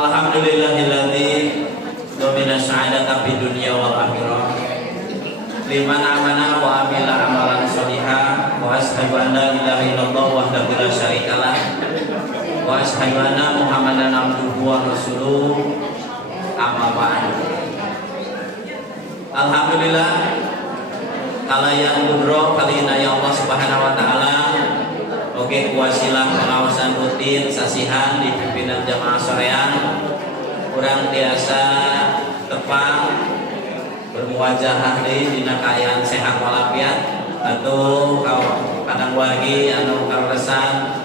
Alhamdulillahilladzi domina sa'adata fid dunya wal akhirah liman amana wa amila amalan sholihan wa asyhadu an la ilaha illallah wahdahu la syarikalah wa asyhadu anna muhammadan abduhu wa rasuluh amma ba'd. Alhamdulillah kalayan kudro kali ini ya Allah Subhanahu wa taala oke kuasilah pengawasan rutin sasihan di pimpinan jamaah sorean kurang biasa tepang bermuwajahah di dina kaayaan sehat walafiat atau kadang wagi anu karesan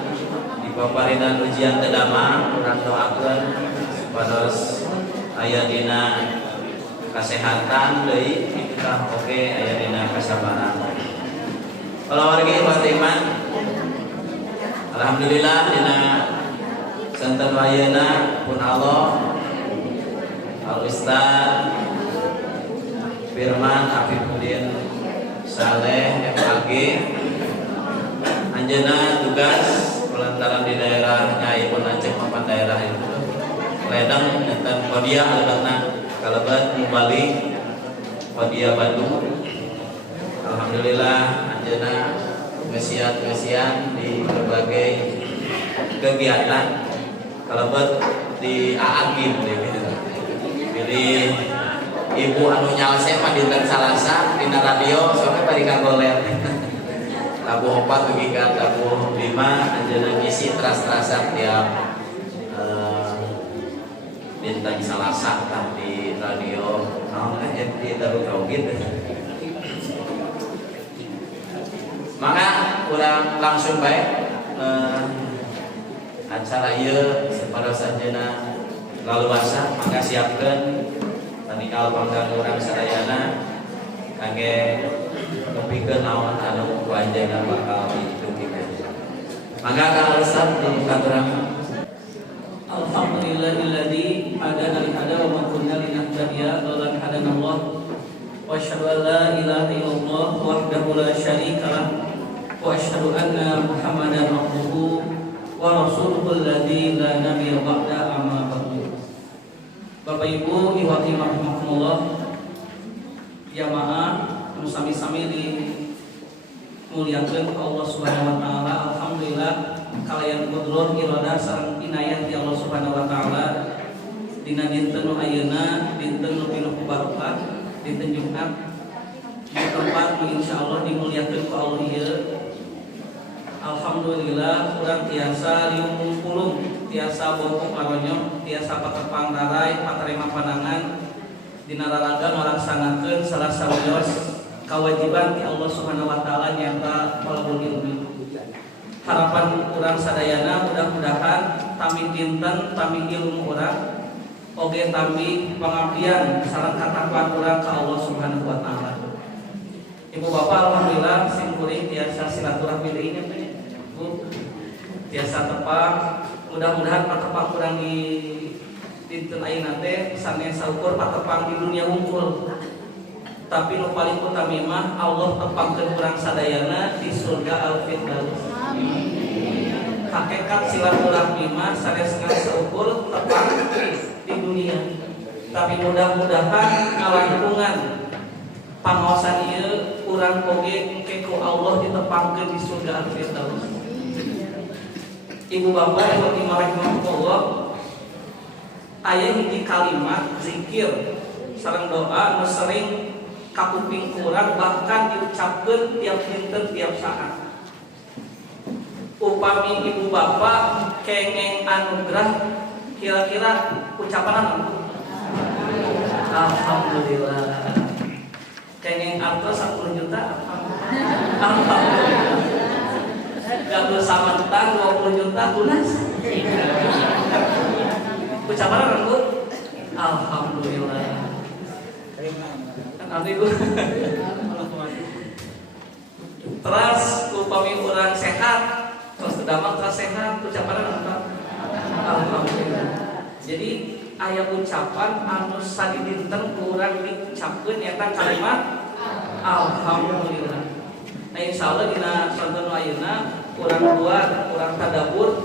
di paparinan ujian tedama urang doakeun supados aya dina kesehatan deui kita oke aya dina kasabaran. Kalau wargi iman alhamdulillah dina santen wayana pun Allah Al Ustaz Firman Afifuddin Saleh MAG anjeunna tugas pelantaran di daerah Nyai pun Aceh maupun daerah itu ledeng enten Kodia lebatna kalebat Bali Kodia Bandung. Alhamdulillah anjeunna ngesian di berbagai kegiatan kalebat di Aagim pilih ibu anu nyalse mah dinten Salasa dina radio soalnya bari kagoler tabuh 4 dugi ka tabuh 5 anjeunna ngisi teras-terasan tiap dinten Salasa tah di radio naon di Darul Tauhid. Maka urang langsung bae acara ieu sapados anjeunna laluasa mangga siapkeun tanikal panggang urang sadayana kangge nepikeun naon anu ku anjeunna bakal ditutikeun. Mangga ka Ustaz di katurang. Alhamdulillahilladzi hadana li hada wa ma kunna linahtadiya laula an hadana Allah wa asyhadu an la ilaha illallah wahdahu la syarika lah wa asyhadu anna Muhammadan abduhu wa rasuluhu alladzi la nabiyya ba'da amma ba'du. Bapak Ibu ihwati rahimakumullah jamaah anu sami-sami dimuliakeun Allah Subhanahu wa taala. Alhamdulillah kalayan qudroh iradah sareng inayah ti Allah Subhanahu wa taala dina dinten nu ayeuna dinten nu pinuh barokah dinten Jumat di tempat nu insyaallah dimuliakeun ku Allah ieu. Alhamdulillah urang tiasa riung pulung tiasa bongkok maronyo tiasa patepang darai patarima pandangan dina raraga ngalaksanakeun salah sawios kewajiban ti Allah Subhanahu wa taala nyaeta talabul ilmi. Harapan urang sadayana mudah-mudahan tamih dinten tamih ilmu urang oge tamih pangabdian sareng katakwaan urang ka Allah Subhanahu wa taala. Ibu bapak alhamdulillah sim kuring tiasa silaturahmi deui nya Bu. Tiasa tepang mudah-mudahan patepang urang di dinten ayeuna teh sanes saukur patepang di dunia unggul. Tapi nu paling utama mah Allah tepangkeun urang sadayana di surga Al-Firdaus. Hakikat silaturahmi mah sanes saukur tepang di dunia. Tapi mudah-mudahan ngalangkungan pangaosan ieu urang oge engke ku Allah ditepangkeun di surga Al-Firdaus. Ibu bapak yang rahimahullah aya hiji kalimat zikir sareng doa nu sering kapuping urang bahkan diucapkeun tiap dinten tiap saat. Upami ibu bapak kengeng anugerah kira-kira ucapan apa? Alhamdulillah. Kengeng artos 10 juta alhamdulillah. Gak samantan 20 juta lunas. Ucapan apa Bu? Alhamdulillah. Kan arti Bu. Terus upami urang sehat, terus damang terus sehat, ucapan apa? Alhamdulillah. Jadi aya ucapan anu sadidinten urang diucapkeun eta kalimat alhamdulillah. Nah insyaallah dina santen ayeuna urang buat urang tadabur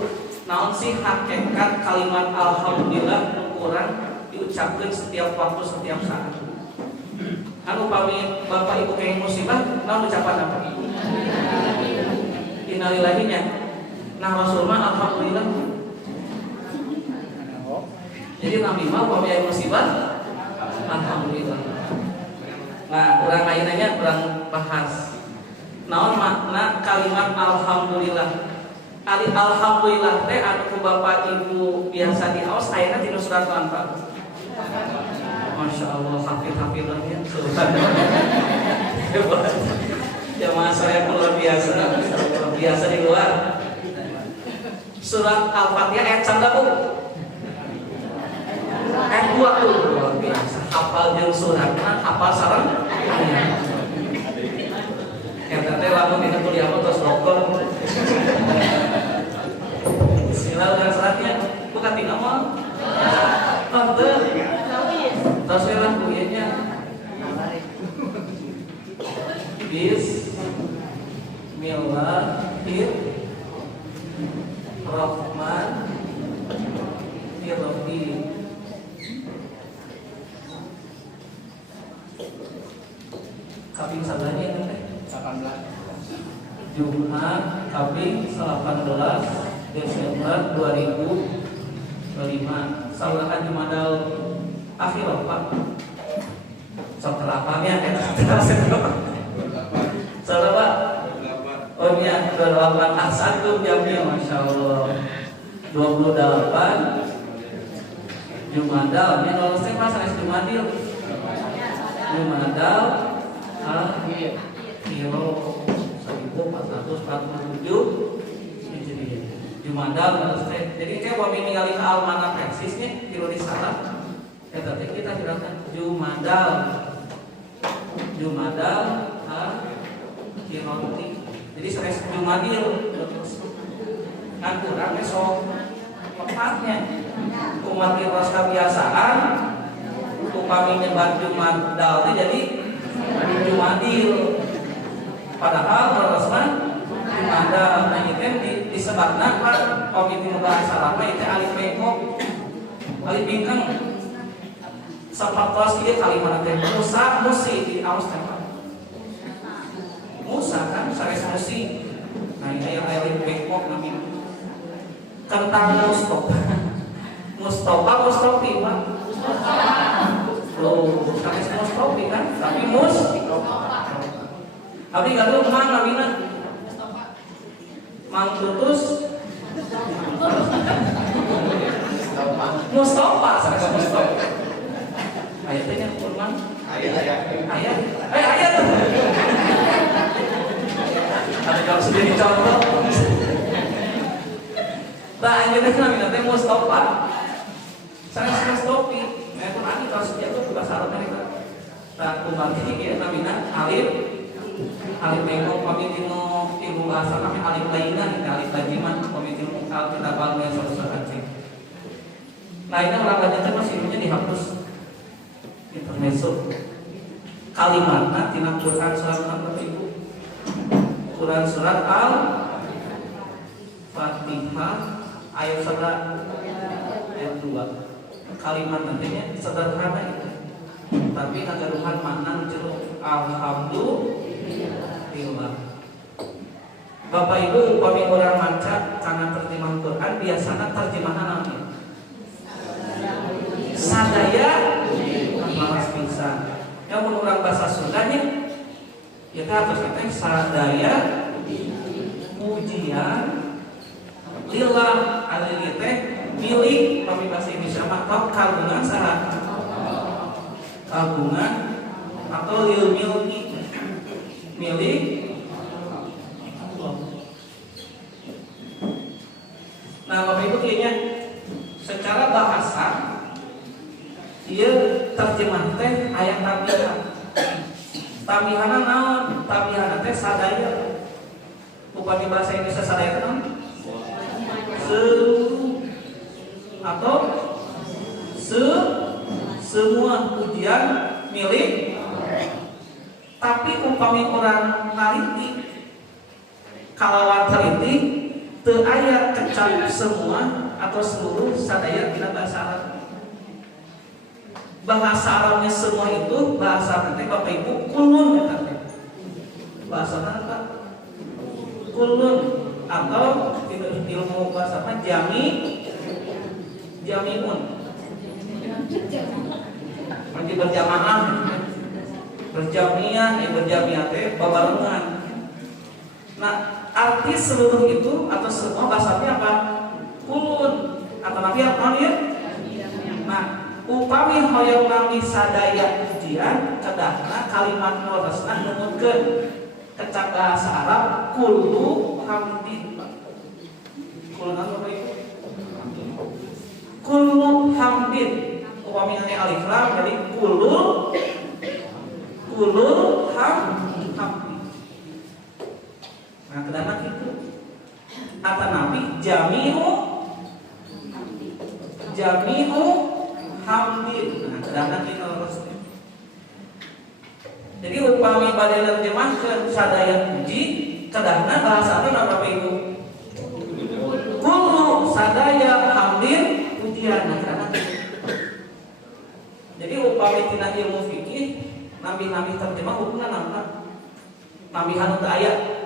naon sih hakikat kalimat alhamdulillah ukuran diucapkan setiap waktu setiap saat. Kan upami bapak ibu kayak musibah, naon ucapan apa? Innalillahinya. Nah Rasul mah alhamdulillah. Jadi Nabi mah upami aya musibah, alhamdulillah. Nah, urang ayeuna urang bahas. Naon makna kalimat alhamdulillah? Alhamdulillah teh anu ku bapak ibu biasa diaos ayeuna tina surat Al-Anfal. Masya Allah, hafid-hafidlah ya. Jamaah saya luar biasa di luar. Surat Al-Fatihah ayat sangga bu? Ayat 2 tuh luar biasa. Hafal jeung suratna, hafal sareng ayat. Eta teh lamun dina kuliah mah tos dokter. Bismillah urang suratnya bukan tina mah. Tante. Tos we lah kuliahnya. Bismillahirrahmanirrahim. Kaping sabaraha ya teh? 18. Jumat kaping 18 Desember 2025. Sabaraha Jumadal akhir Pak. Sok terapanya salah Pak. Oh iya 28 Ahsantum jamil Masya Allah 28 Jumadal ini lolosnya Mas Anes Jumadil Jumadal akhir kilo 1447 Hijriah Jumadal lolosnya. Jadi kayak wami ningali ke almana persisnya kilo di salah ya tapi kita bilangkan Jumadal Kiroti. Jadi saya Jumadil kan kurang besok tepatnya umat ikhlas kebiasaan upami nyebat Jumadal jadi Jumadil padahal terusman Jumadal nah itu disebutkan Pak komite bahasa lama itu alif bengkok alif bingkang sempat kelas dia kalimat Musa musi di aus tempat Musa kan sanes musi. Nah ini yang air bengkok namanya. Kentang Mustofi Pak. Loh, sanes Mustofi kan, tapi Abi gaduh mang nabina. Mang Tutus. Mustafa sanes Mustofi. Ayatnya kurang. Ayat. Ada kalau sudah dicontoh. Nah, anjirnya kami nanti Mustafa. Saya Mustofi. Nah, Quran kalau sudah itu bahasa Arab mereka. Nah, kumpulkan ini ya namanya alif bengkok pamintino ilmu bahasa kami alif lainah, alif lajiman pamintino kita bal yang saudara cek. Nah, ini orang bacanya masih ilmunya dihapus. Intermezzo. Kalimatna tina Quran surat Bapak Ibu. Quran surat Al-Fatihah ayat 1 ayat 2. Kalimat nantinya sederhana itu. Tapi kagaduhan makna jeruk alhamdulillah. Bapak Ibu upami orang maca kana terjemahan Quran biasana terjemahan apa? Sadaya malas pisan. Yang menurut bahasa Sundanya ya atas kita sadaya pujian lillah alil teh milik kami bahasa Indonesia atau kagungan saha kagungan atau lil milki milik Allah. Nah Bapak Ibu kayaknya secara bahasa dia terjemah teh ayat tabihan. Tabihana naon? Tabihana teh sadaya. Upami bahasa Indonesia sadaya naon? Atau semua pujian milik. Tapi upami orang naliti kalawan teliti teu aya kecap semua atau seluruh sadaya dina bahasa Arab. Bahasa Arabnya semua itu bahasa nanti Bapak Ibu kulun ya teh. Bahasa apa? Kulun atau ilmu bahasa apa? Jamiun. Berarti berjamaah, berjamiah, berjamiah teh babarengan. Nah, arti seluruh itu atau semua bahasanya apa? Kulun atau nabi apa ya? Nah, upami hoyong nami sadaya ujian kedahna kalimat nulasna numutkeun kecap bahasa Arab kullu hamdin. Kullu apa itu? Kullu hamdin. Upami ane alif lam jadi kullu hamdin. Nah, kedahna kitu. Ata nabi jami'u hamdin. Nah, kedahna kitu resmi. Jadi upami bade nerjemahkeun sadaya puji, kedahna bahasana Bapak Ibu. Kullu sadaya hamdin pujian. Nah, kedahna kitu. Jadi upami tina ilmu fikih, nabi-nabi terjemah hukumna naon? Nabi hanu teu aya.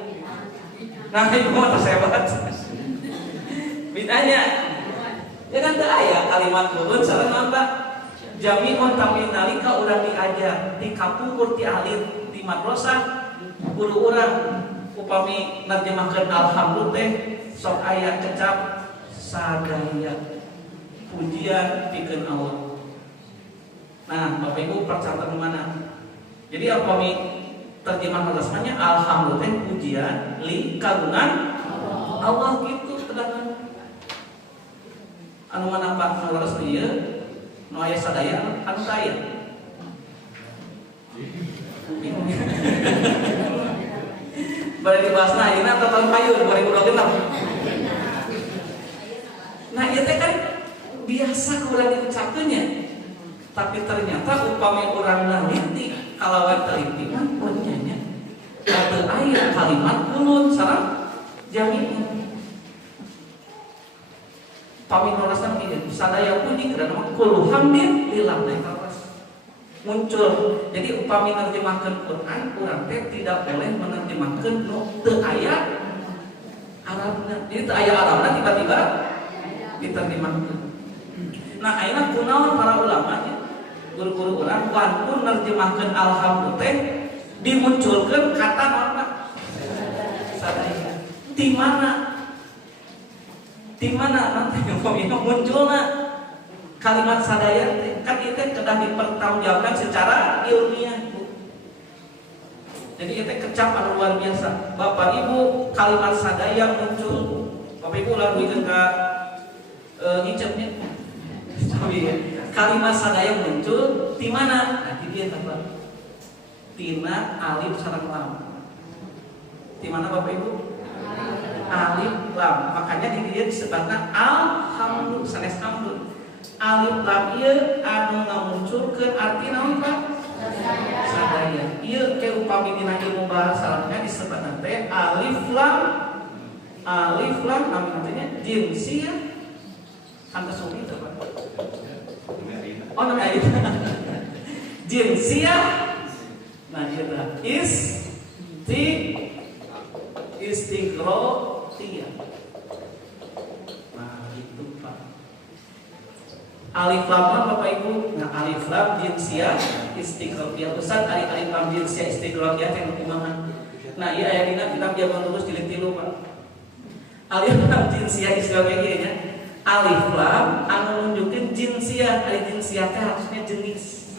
Nah, itu mah tersebat. Bidanya. Ya kan teu aya kalimat kulun sareng apa? Jami'un tapi nalika urang diajar, dikapukur ti ahli di madrasah, guru urang upami narjemahkeun alhamdulillah teh sok aya kecap sadaya pujian pikeun Allah. Nah, Bapak Ibu percatat di mana? Jadi upami terjemahan madrasahnya alhamdulillah pujian li kagungan Allah gitu kedangan. Anu manampak nulis ieu nu aya sadaya anu taya. Bari dibahasna ayeuna atau tahun payun 2026. Nah, ieu teh kan biasa kurang diucapkeun nya. Tapi ternyata upami urang naliti kalawan teliti mah punyanya teu aya kalimat kulun sareng jami'un. Pami nulasna kieu sadaya puji kedanana kullu hamdin lillah ta'ala muncul. Jadi upami nerjemahkeun Quran urang teh tidak boleh menerjemahkeun nu teu aya Arabna. Jadi teu aya Arabna tiba-tiba diterjemahkeun. Nah, ayeuna kunaon para ulama guru-guru urang walaupun nerjemahkeun alhamdulillah teh dimunculkeun kata naon sadaya. Di mana nanti yang munculna kalimat sadaya kan itu kedah dipertanggungjawabkan secara ilmiah. Jadi itu kecap luar biasa. Bapak Ibu kalimat sadaya muncul. Bapak Ibu lagu itu ke icetnya. Kalimat sadaya muncul di mana? Nah, di dia apa? Tina alif sareng lam. Di mana Bapak Ibu? Alif lam. Makanya di dia disebutna alhamdulillah sanes hamdul. Alif lam ieu anu ngamunculkeun arti naon Pak? Sadaya. Ieu ke upami dina ilmu bahasa Arabnya disebutna teh alif lam namanya jinsiyah. Kan kesumi itu Pak. Oh namanya itu jinsiyah. Nah itu istiqrotiyah. Nah itu Pak. Alif lam Bapak Ibu. Nah alif lam jinsiyah istiqrotiyah. Ustaz alif lam jinsiyah istiqrotiyah teh kumaha? Nah ieu aya dina kitab Jamal Lurus jilid 3 Pak. Alif lam jinsiyah istiqrotiyah nya. Alif lam anu nunjukeun jinsiyah. Ari jinsiyah teh harusnya jenis.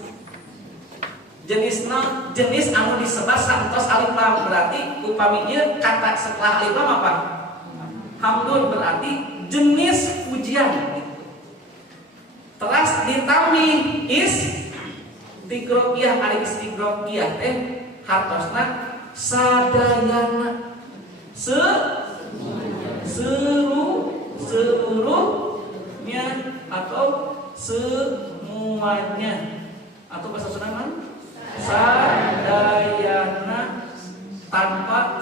Jenis anu disebat saentos alif lam berarti upami ieu kata setelah alif lam apa? Hamdun berarti jenis pujian. Terus ditambah istiqrotiyah, ari istiqrotiyah teh hartosna sadayana. Seluruhnya atau semuanya atau bahasa Sunda sadayana tanpa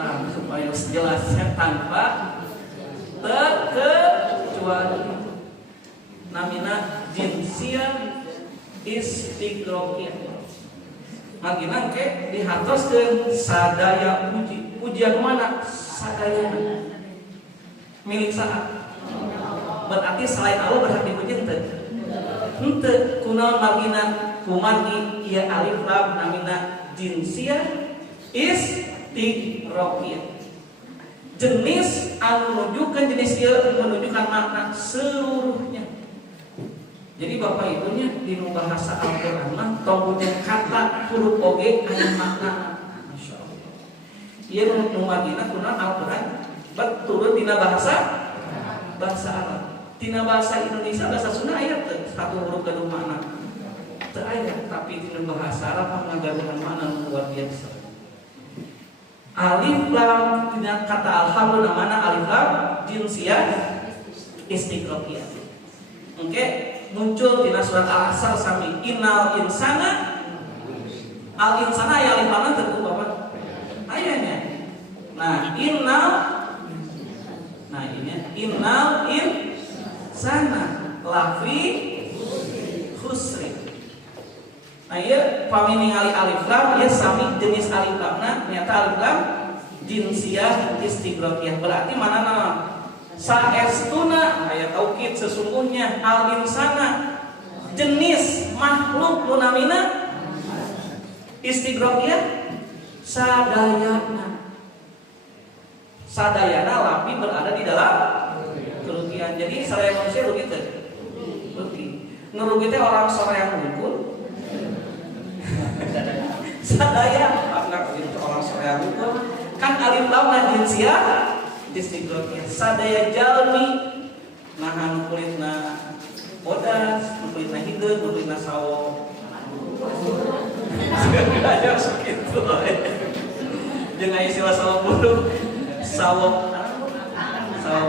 nah supaya geus jelasnya tanpa terkecuali namina jinsiyah istigrokiyah. Magina ke dihartoskeun sadaya puji. Pujian mana? Sadayana. Milik saha? Berarti selain Allah berhak dipuji henteu? Henteu. Kunaon magina? Kumargi ieu alif lam namina jinsiyah istigrokiyah. Jenis anu menunjukkan jenis ieu menunjukkan makna seluruhnya. Jadi Bapak Ibunya di bahasa Al-Qur'an mah tong kata huruf oge aya makna. Masyaallah. Ieu nu magina kunaon Al-Qur'an turun dina bahasa Arab. Dina bahasa Indonesia bahasa Sunda aya teu satu huruf gaduh makna. Teu aya, tapi dina bahasa Arab ngagaduhan makna luar biasa. Alif lam dina kata alhamdulillah mana alif lam jinsiyah istigrokiyah. Oke, muncul dina surat Al-Asr sami innal insana al-insana aya alif lam tentu Bapak. Ayanya. Nah, innal insana lafi khusri. Nah, ieu pami ningali alif lam ieu sami jenis alif lamna nyata alif lam jinsiyah istigrokiyah. Berarti manana saestuna aya taukid sesungguhnya al insana jenis makhluk nu namina istigrokiyah sadayana lapi berada di dalam kerugian. Jadi sareng manusia rugi teh. Rugi. Ngerugi teh orang soreang hungkul. Sadaya apa itu orang soreang hungkul kan alif lam jinsiyah istigrokiyah. Sadaya jalmi nahan kulitna bodas, kulitna hideung, kulitna sawo. Aja segitu. Jeung aya istilah sawo bulu, sawo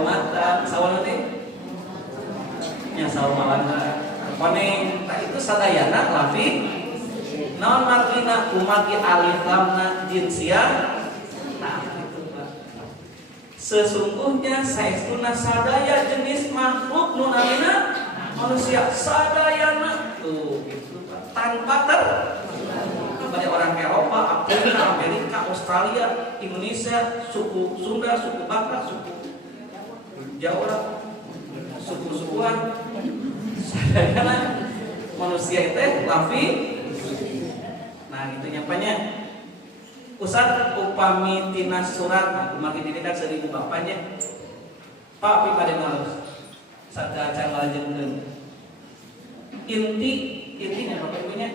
mata, sawo nanti. Ya sawo malanda. Koneng itu sadayana lafi naon margina umagi alif lamna jinsiyah. Nah, itu Pak. Sesungguhnya saestuna sadaya jenis makhluk nu namina manusia sadayana tuh gitu Pak. Tanpa pada orang Eropa, Afrika, Amerika, Australia, Indonesia, suku Sunda, suku Batak, suku Jawa, suku-sukuan sadayana manusia itu lafi. Nah itu nyapanya Ustaz upami tina surat maki dididak 1000 bapaknya Pak pipade ngalus sada acan ngalajenkeun intinya Bapak Ibunya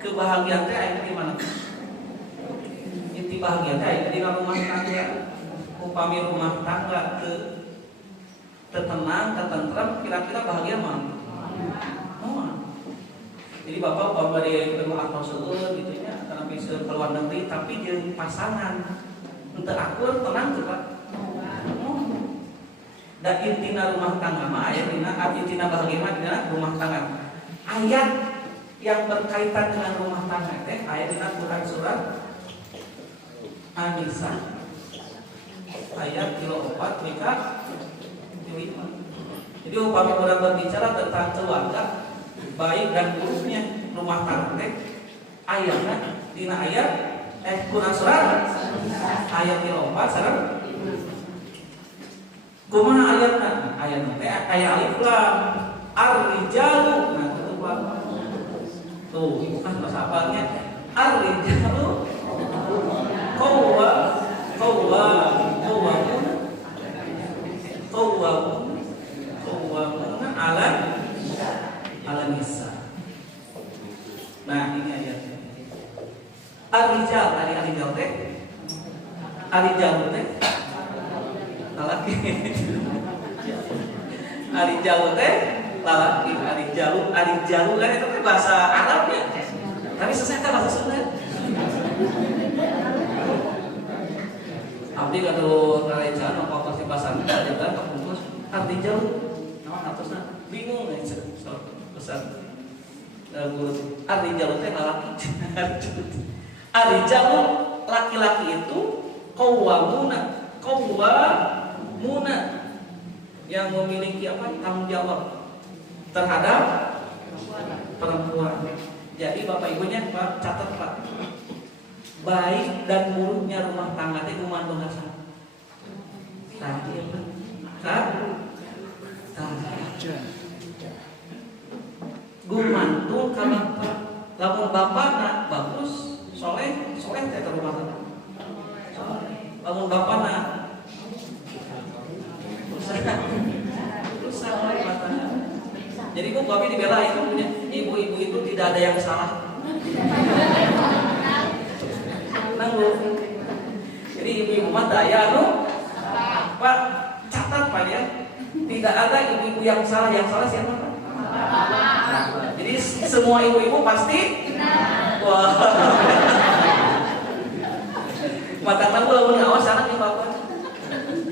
kebahagiaan teh aya di mana? Inti bahagia teh aya di rumah tangga. Upami rumah tangga teu tenang, tentrem, kira-kira bahagia mana? Jadi Bapak umpama di rumah atau seueur gitu nya kana bisa keluar negeri tapi jeung pasangan henteu akur tenang teu Pak. Da intina rumah tangga mah aya dina intina bahagia mah dina rumah tangga. Ayat yang berkaitan dengan rumah tangga teh aya dina Quran surat An-Nisa ayat 4 mika 5. Jadi upami urang berbicara tentang keluarga baik dan buruknya rumah tangga teh ayatna dina ayat Quran surat ayat 4 sareng kumaha ayatna? Ayatna teh aya alif lam ar-rijalu. Nah itu Pak. Tuh, itu kan bahasa apanya? Ar-rijalu qawwamuna 'ala nisa. Nah, ini ayatnya. Ar-rijal tadi ar-rijal teh lalaki. Ar-rijal teh lalaki, ar-rijalu kan itu bahasa Arabnya. Tapi sesat bahasa Sunda. Abdi kado ngarecan apa pasti bahasa Sunda juga kepungkus ar-rijal. Naon atusna bingung ya pesan guru ar-rijal teh lalaki. Ar-rijal laki-laki itu qawwamuna qawwamuna yang memiliki tanggung jawab terhadap perempuan. Jadi Bapak Ibunya Pak catat Pak. Baik dan buruknya rumah tangga teh kumaha bahasa. Tadi kan? Gumantung ka bapak. Lamun bapana bagus, soleh teh rumah tangga. Lamun bapana rusak rumah tangga. Jadi kok kami dibela itu punya ibu-ibu itu tidak ada yang salah. Nanggu. Jadi ibu-ibu mah daya Pak catat Pak ya. Tidak ada ibu-ibu yang salah siapa Pak? Jadi semua ibu-ibu pasti wah. Mata tahu lamun ngawas anak nih Bapak.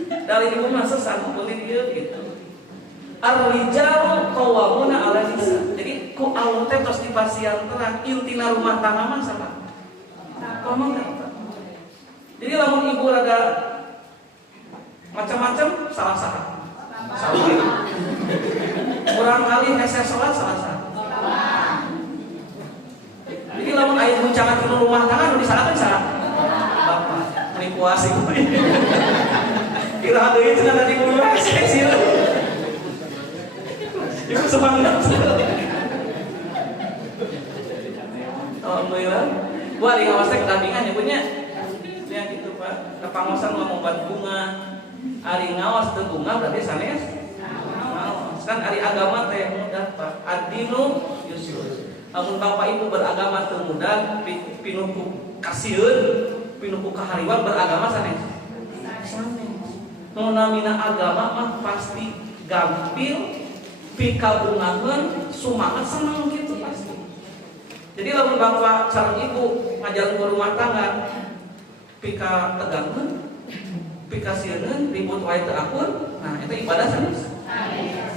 Dari ibu mah sesat boleh dia gitu. Ar-rijalu qawwamuna 'ala nisa. Jadi ku Allah teh tos dipasian terang intina rumah tangga mah sama. Ngomong jadi lamun ibu rada macam-macam salah. Kurang kali hese salat salah. Jadi lamun aya guncangan di rumah tangga nu disalahkeun salah. Bapak menipuasi. Kira deui cenah tadi kudu hese. Ibu semangat. Alhamdulillah. Gua ari ngawas teh kedampingan ya punya. Ya gitu Pak. Kepangosan ngomongkan bunga. Ari ngawas teu bunga berarti sanes. Kan ari agama teh mudah Pak. Ad-dinu yusr. Amun Bapak Ibu beragama teu mudah, pinuku kasieun, pinuku kahariwan beragama sanes. Nu namina agama mah pasti gampil, pikabungakeun, sumangat seneng gitu pasti. Jadi lamun Bapak sareng Ibu ngajalan ke rumah tangga pika tegangkeun, pika sieun, ribut wae teu akur, nah eta ibadah sanes.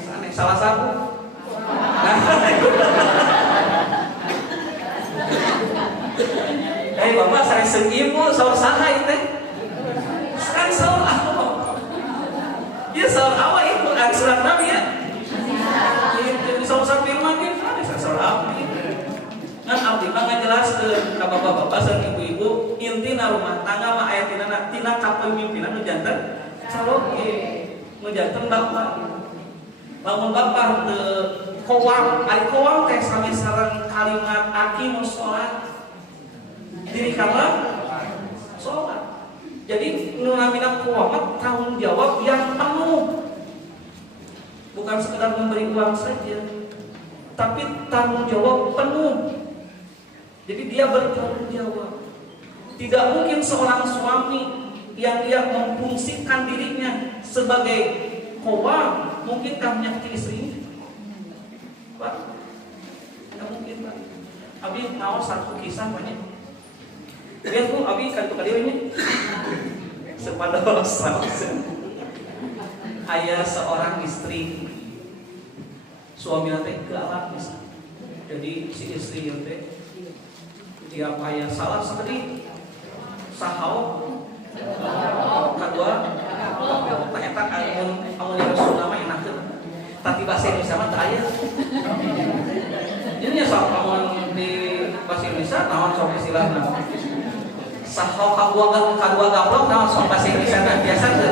Sanes salah satu. Bapak sareng Ibu saur saha ieu teh? Kan saur apa? Ieu saur apa Ibu? Surat Nabi ya. Ieu saur firman ieu saur abdi. Kan abdi mah ngajelaskeun ka bapak-bapak sareng ibu-ibu intina rumah tangga mah aya tina kapemimpinan nu janten caloge nu janten bapak. Lamun bapak teu qawam, ari qawam teh sami sareng kalimat aqimus sholat. Diri kamar sholat. Jadi nu namina qawam tanggung jawab yang penuh. Bukan sekedar memberi uang saja, tapi tanggung jawab penuh. Jadi dia bertanggung jawab. Tidak mungkin seorang suami yang dia memfungsikan dirinya sebagai qawam mungkinkah menyakiti istrinya? Pak, tidak mungkin Pak. Abi tahu satu kisah banyak. Lihat tuh Abi kan tuh kadirinya. Sepados. Ayah seorang istri, suami teh galak bisa. Jadi si istri teh dia payah salah sekali sahau kedua ternyata amun Rasul nama enakeun tapi bahasa Indonesia mah teu aya. Jadi soal amun di bahasa Indonesia naon sok istilahna sahau kadua gaplok naon sok bahasa Indonesia biasa teu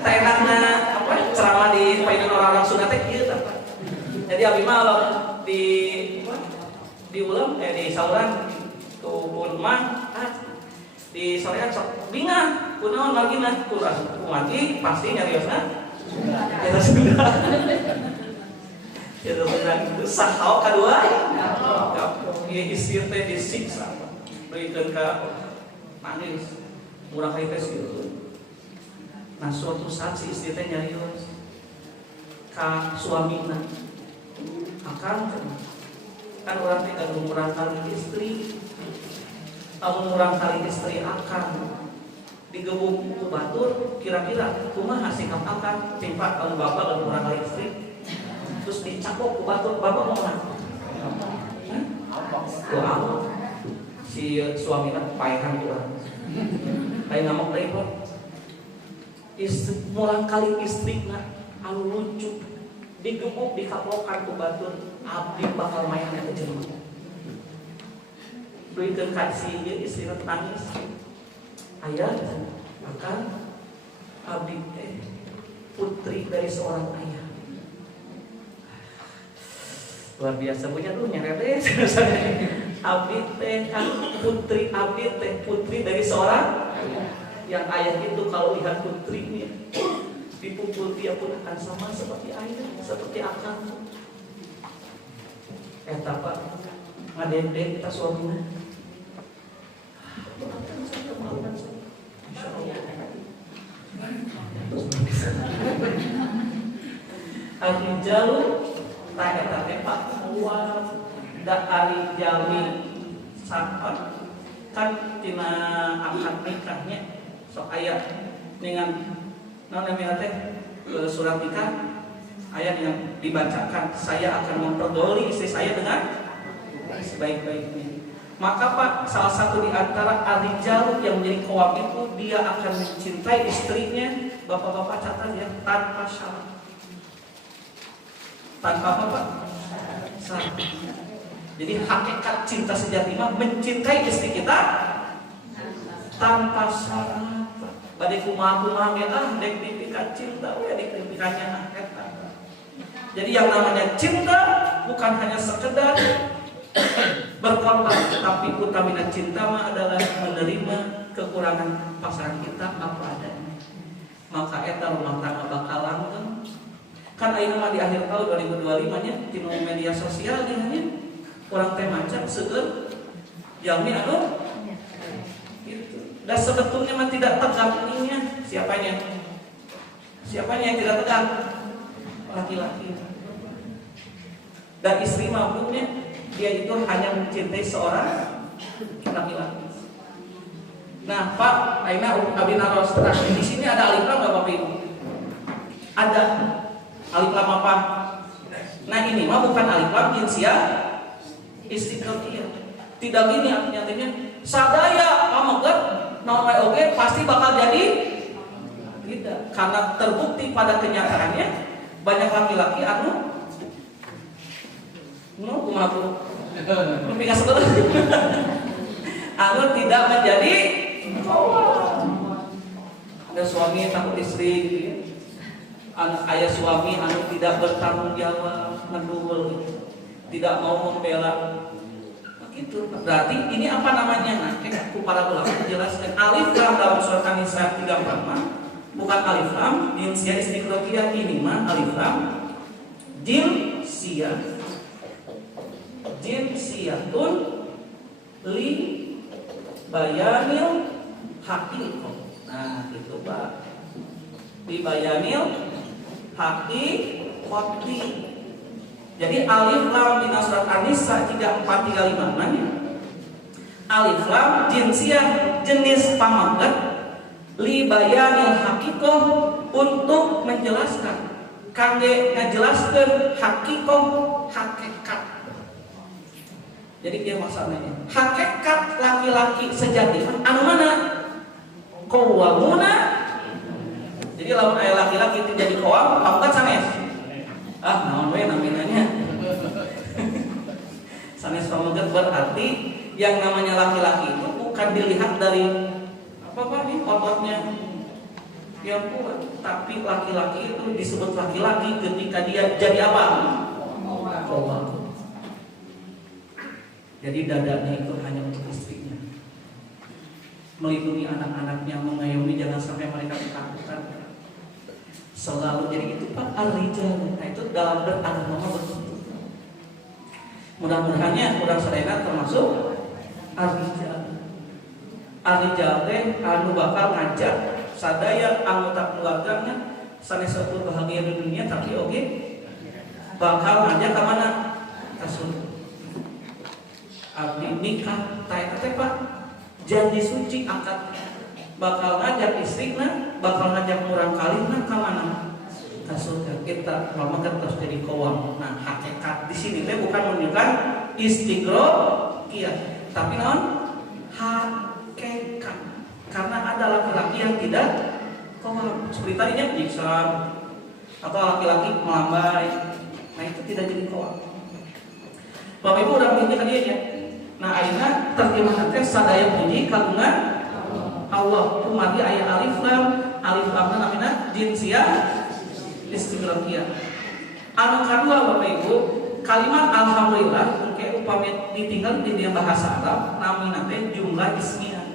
teh enakna apa ceramah di paeun orang-orang Sunda teh kieu tah. Jadi abi mah di ulam di sauran tu ulma di sorean sok bingang kunaon magina kurang kumati pasti nyariosna eta Sunda eta benar itu sahau kadua ieu istri teh disiksa beuikeun ka manis murah kali teh gitu. Nah suatu saat si istri teh nyarios ka suamina akan kan orang teh kudu murang kali istri, amun murang kali istri akan digebuk ku batur, kira-kira kumaha sikap akan timpa kalau bapak dan murang kali istri, terus dicapok ku batur, bapak mau nggak? Ku apa? si suamina paehan tuh orang lain ngamuk dari pun mulang kali istrina anu lucu digebuk dikaplokan ku batur abdi bakal mayangnya ke jelema duikeun kasih ieu istrina nangis aya akan abdi putri dari seorang ayah luar biasa punya lu nyeret abdi teh kan putri abdi teh putri dari seorang yang ayah itu kalau lihat putrinya dipukul dia pun akan sama seperti ayah seperti akang eta pak ngadendeng kita suaminya maafkan saya insyaallah al-rijalu tak eta teh pak da ari jalmi sapat kan tina akad nikahnya sok aya dengan naon namanya teh surat nikah aya yang dibacakan saya akan mempergoli istri saya dengan sebaik-baiknya. Maka Pak, salah satu di antara ar-rijal yang menjadi qawam itu dia akan mencintai istrinya, bapak-bapak catat ya, tanpa syarat. Tanpa apa Pak? Syarat. Jadi hakikat cinta sejati mah mencintai istri kita tanpa syarat. Bade kumaha ge dek dipikan cinta we dek dipikannya eta. Jadi yang namanya cinta bukan hanya sekedar berkorban, tapi utamina cinta mah adalah menerima kekurangan pasangan kita apa adanya. Maka eta rumah tangga bakal langgeng. Kan ayeuna mah di akhir tahun 2025 nya tinu media sosial nya orang teh maca seueur jalmi anu dan sebetulnya mah tidak tegak ininya. Siapanya yang tidak tegak? Laki-laki. Dan istri mabuknya dia itu hanya mencintai seorang laki-laki. Nah Pak, aina abi naros terang. Di sini ada alif lam nggak Bapak Ibu? Ada alif lam apa? Nah ini mah bukan alif lam jinsiah istiqomah. Tidak gini artinya sadaya pamegat naon wae oge pasti bakal jadi tidak, karena terbukti pada kenyataannya banyak laki-laki anu kumaha bro mimpi sebelah anu tidak menjadi ada suami takut istri gitu ya. Ayah suami anu tidak bertanggung jawab ngedul tidak mau membela itu berarti ini apa namanya? Nah, aku para ulama menjelaskan alif lam dalam surat An-Nisa 34 bukan alif lam jinsiah istiqroqiyah, ini mah alif lam jinsiyatun li bayanil haqiqah. Nah, itu Pak. Li bayanil haqiqati. Jadi alif lam di surat An-Nisa 3435 namanya. Alif lam jinsiah jenis pamagat li bayanil haqiqah untuk menjelaskan kangge ngajelaskeun haqiqah hakikat. Jadi dia maksudnya hakikat laki-laki sejati anu mana? Qawwamuna. Jadi lawan aya laki-laki itu jadi qawam, pamagat sanes. Naon we naminanya sanes pamagat berarti yang namanya laki-laki itu bukan dilihat dari apa nih ototnya yang kuat, tapi laki-laki itu disebut laki-laki ketika dia jadi apa? Qawwam. Jadi dadanya itu hanya untuk istrinya, melindungi anak-anaknya, mengayomi jangan sampai mereka ditakutkan. Selalu jadi itu Pak ar-rijal. Nah itu dalam beragama begitu. Mudah-mudahannya kurang serena termasuk ar-rijal. Ar-rijal teh anu bakal ngajak sadaya anggota keluarganya sanes sepur bahagia di dunia tapi oke bakal ngajak ke mana? Ka surga. Abdi nikah ta eta teh Pak janji suci akad bakal ngajak istrina, bakal ngajak murang kalina ka mana? Ka surga. Kita pamagat terus jadi qawam. Nah, hakikat di sini teh bukan menunjukkan istiqroqiyah, tapi naon? hakikat. Karena ada laki-laki yang tidak qawam, seperti tadinya jiksan atau laki-laki melambai. Nah itu tidak jadi qawam. Bapak Ibu udah begini tadi ya. Nah ayeuna terjemahan teh sadaya puji kagungan Allah. Kumari aya alif lam namina jinsiyah istigraqiyah. Anu kadua Bapak Ibu, kalimat alhamdulillah engke upami ditinggal di dia bahasa Arab namina teh jumlah ismiyah.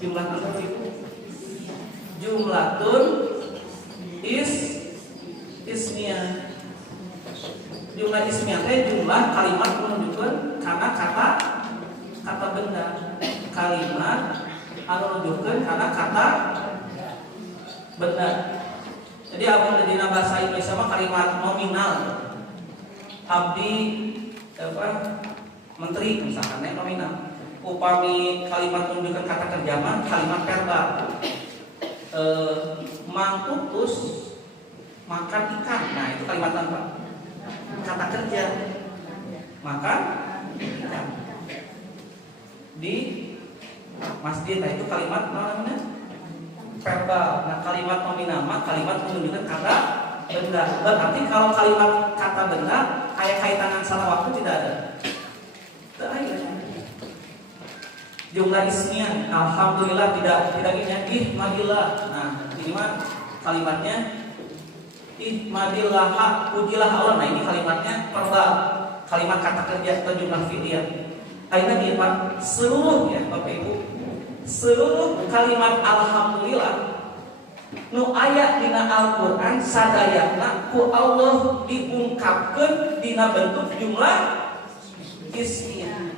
Jumlah apa itu? Jumlatun ismiyah. Jumlah ismiyah teh jumlah kalimat menunjukkan karena kata benda. Kalimat anu menunjukkan karena kata benda. Jadi apa di bahasa Indonesia mah kalimat nominal. Abdi menteri misalkan nominal. Upami kalimat menunjukkan kata kerja mah kalimat verbal. Mang Tutus makan ikan. Nah, itu kalimat apa? Kata kerja. Makan ikan. Di masjid, nah itu kalimat namanya verbal. Nah, kalimat nominal mah kalimat menunjukkan kata benda. Berarti kalau kalimat kata benda kayak kaitan salah waktu tidak ada. Tidak ada. Jumlah ismiyah, alhamdulillah tidak gini ihmadillah. Nah, ini mah kalimatnya ihmadillah, pujilah Allah. Nah, ini kalimatnya verbal. Kalimat kata kerja atau jumlah fi'liyah. Ayeuna ieu Pak, seluruh ya Bapak Ibu. Seluruh kalimat alhamdulillah nu aya dina Al-Qur'an sadayana ku Allah diungkapkeun dina bentuk jumlah ismiyah.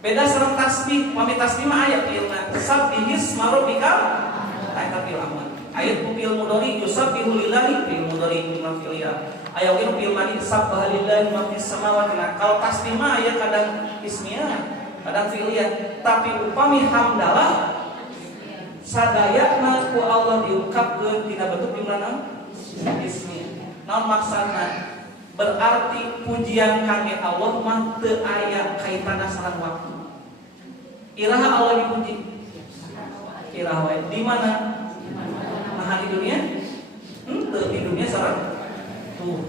Beda sareng tasbih, mami tasbih mah aya pilna sabbihis marobikal ayat pilama. Ayat fil mudhari yusabbihu lillahi fil mudhari jumlah fi'liyah. Aya we fil madi sabbaha lillahi ma fis samawati. Kalau tasbih mah aya kadang ismiyah, kadang fi'liyah. Tapi upami hamdalah sadayana ku Allah diungkapkeun dina bentuk jumlah ismiyah. Naon maksudna? Berarti pujian kami Allah mah teu aya kaitanna sareng waktu. Iraha Allah dipuji. Iraha wae di mana? Nah di dunia? Di dunia sareng tuh.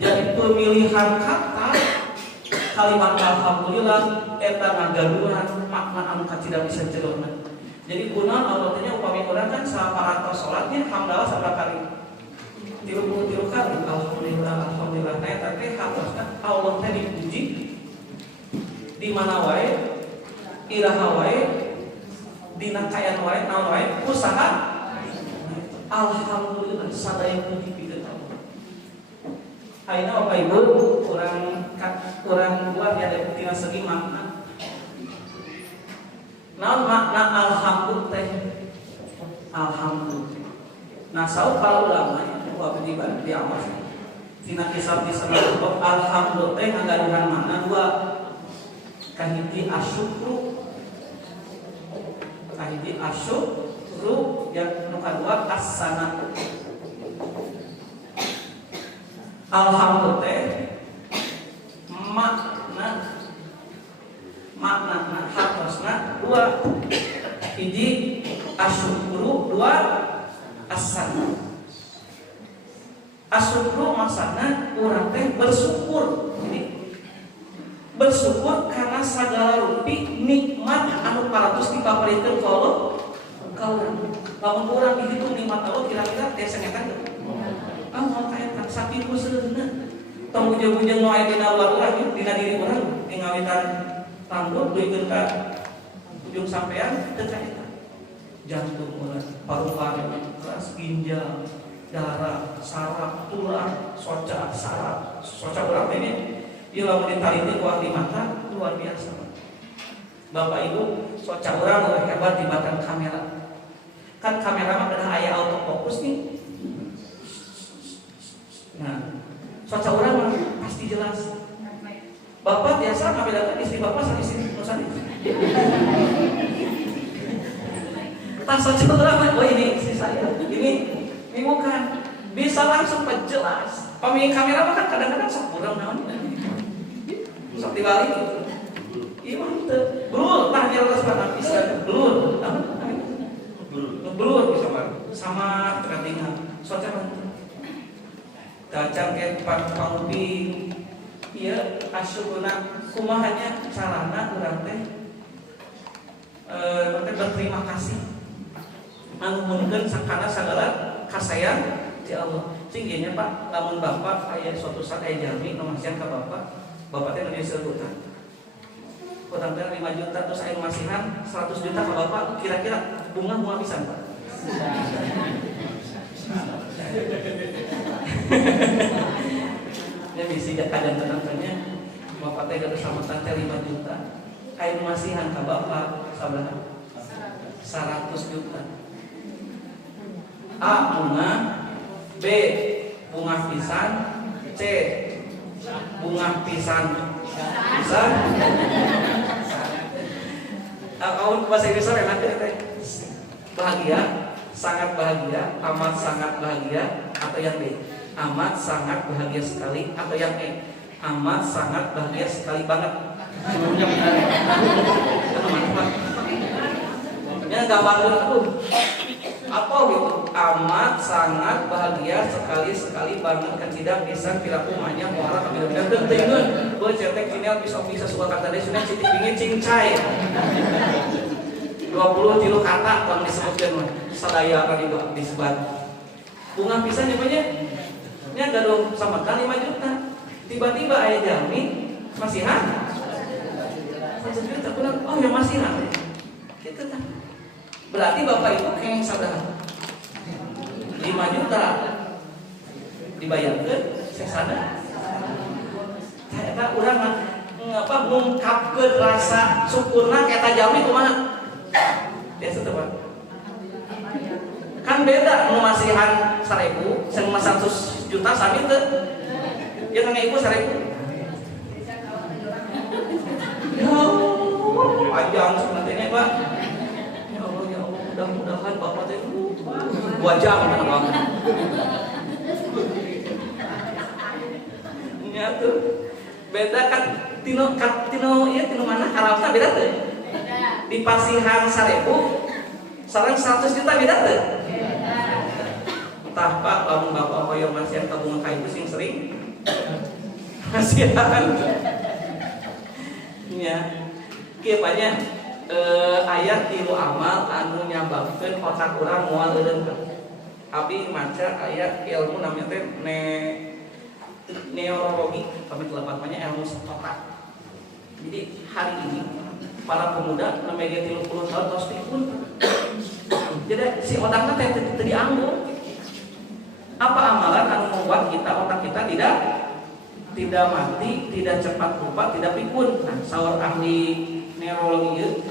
Jadi pemilihan kata kalimat alhamdulillah eta ngagaduhan makna anu kacida bisa jeronan. Jadi kunaon Allah teh upami urang kan saparantos salatnya hamdalah sabaraha kali? 30 kali. Alhamdulillah. Nah eta teh harusna Allah teh dipuji di mana wae, iraha wae, dina kayan wae, naon wae, usaha. Alhamdulillah sadaya puji pikeun Allah. Ayeuna Bapak Ibu urang buat ya tina segi makna. Naon makna alhamdulillah teh? Alhamdulillah. Nah, saud para ulama di awas tina kisah-kisah alhamdulillah teh ngagaduhan makna dua. Kahiji asyukru, yang kedua as-sanah. Alhamdulillah teh makna hartosna dua. Hiji asyukru, dua as-sanah. Asyukru maksudna urang teh bersyukur. Jadi bersyukur karena segala rupi nikmat anu paratos dipaparikeun ka Allah. Lamun urang dihitung nikmat Allah kira-kira teh sangetan teu? Moal kaetan saking kuseuna. Tong ujung-ujung nu aya dina luar urang dina diri urang ngawitan rambut duikeun ka ujung sampean teu kaetan. Jantung urang, paru-paru, keras ginjal, darah, saraf, tulang, soca, saraf, soca urang ini. Ieu lamun ditaliti ku ahli mata luar biasa. Bapak Ibu, soca urang luwih hebat dibanding kamera. Kan kamera mah ada aya autofocus nih. Nah, soca urang mah pasti jelas. Bapak biasa ngabedakeun istri bapak sama istri nusan. Tas soca urang mah oh ini istri saya. Ini bukan bisa langsung jelas. Pemilik kamera mah kan kadang-kadang sok urang naon. Sok dibalik gitu. Iya mah teu Belur, tah nyeros banget bisa belur. Belur bisa Pak. Sama tekatingan. Soalnya bantu. Kacang ke pangpi. Iya, asyukuna kumahanya carana urang teh berterima kasih. Nuhunkeun sakana sagala kasayang ti Allah. Tingginya Pak, lamun Bapak aya suatu saat aya jalmi nu masihan ka Bapak teh nu disebutna. Utang teh 5 juta terus aya masihan 100 juta ka Bapak, kira-kira bunga pisan Pak. Ya bisi kadang tenangnya Bapak teh geus sambutan teh 5 juta. Aya masihan ka Bapak sabaraha? 100 juta. A. Bunga. B. Bunga pisan. C. Bunga pisan. Pisan. Kawan bahasa Indonesia enak teh. Bahagia, sangat bahagia, amat sangat bahagia, atau yang B? Amat sangat bahagia sekali, atau yang E? Amat sangat bahagia sekali banget. Ya gambar aku. Apa gitu? Amat sangat bahagia sekali banget kan tidak bisa kira kumanya muara kami udah tentengeun beuh cetek final bisa suka kata deh sudah citik pingin cincai 20 tilu kata kalau disebutkan mah sadaya kan juga disebut bunga pisan nyapanya nya gaduh sama kali 5 juta tiba-tiba aya jalmi masihan 1 juta kurang oh ya masihan gitu kan berarti Bapak itu keng sabaraha 5 juta dibayarkan sesana eta urang ngapa ngungkapkeun rasa syukurna ka eta jalmi kumaha biasa teh Pak kan beda nu masihan 1.000 jeung 100 juta sami teu ya kang ibu 1.000 ya panjang sebenarnya Pak ya Allah mudah-mudahan Bapak teh 2 jam kan Bapak nya tuh beda kan tino mana karafna beda tuh di pasihan 1.000 sareng 100 juta beda tuh entah Pak lamun Bapak hoyong masihan tabungan kayu sing sering masihan nya kieu banyak ayat tilu amal anu nyababkeun otak urang moal eureun abi maca ayat ilmu namanya teh neurologi kami telepatnya ilmu otak. Jadi hari ini para pemuda namanya 30 tahun tos pikun. Jadi si otaknya teh dianggo. Apa amalan anu membuat otak kita tidak mati, tidak cepat lupa, tidak pikun. Nah, saur ahli neurologi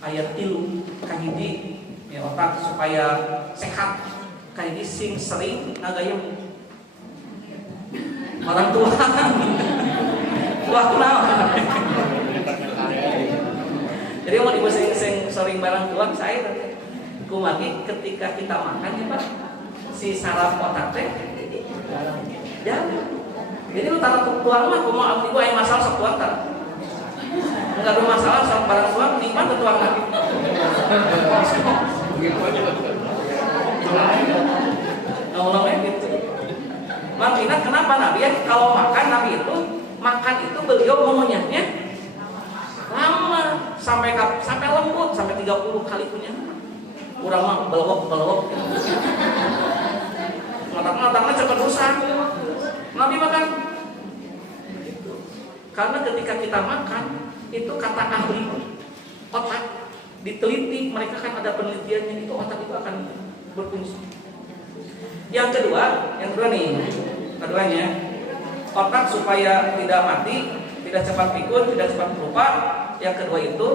ayat tilu kahiji ya otak supaya sehat kahiji sing sering ngagayem orang tua wah kenal jadi mau dibuat sing sering barang tua saya kumagi ketika kita makan ya Pak si saraf otak teh jangan jadi lu taruh tuang mah kumaha abdi gua aya masalah sok tuang tar enggak ada masalah sok barang tuang nikmat tuang lagi begitu aja ngomongnya gitu makanya kenapa Nabi ya kalau makan Nabi itu makan itu beliau mengunyahnya lama sampai lembut sampai 30 kali punya urang mah belok ngotak-ngotaknya cepat rusak Nabi makan karena ketika kita makan itu kata ahli otak diteliti mereka kan ada penelitiannya itu otak itu akan berfungsi. Yang kedua nih keduanya otak supaya tidak mati tidak cepat pikun tidak cepat lupa yang kedua itu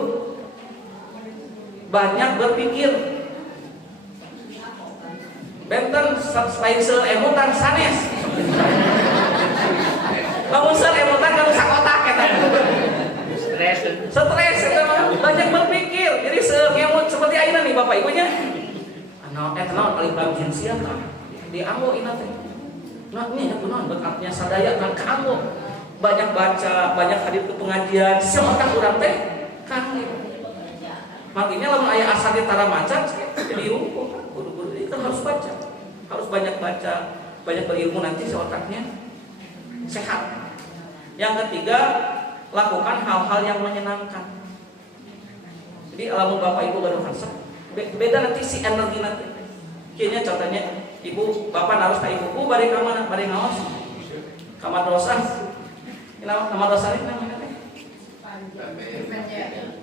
banyak berpikir benten selain seemutan sanes bangun seemutan kan rusak otak stres banyak berpikir jadi seemut seperti aina nih bapak ibunya kenal paling bagian siapa diambo ina teh nah ini ya kunaon bekatnya sadaya kan kamu banyak baca banyak hadir ke pengajian sia otak urang teh Kan makanya lamun aya asa ditara maca jadi ilmu kan guru-guru ini kan harus baca. Harus banyak baca, banyak berilmu nanti si otaknya sehat. Yang ketiga, lakukan hal-hal yang menyenangkan. Jadi lamun Bapak Ibu gaduh hasad, beda nanti si energi nanti. Kayaknya contohnya ibu bapak harus ke ibuku bari ka mana? Bari ngaos. Kamar dosa. Kamar dosa ini namanya teh.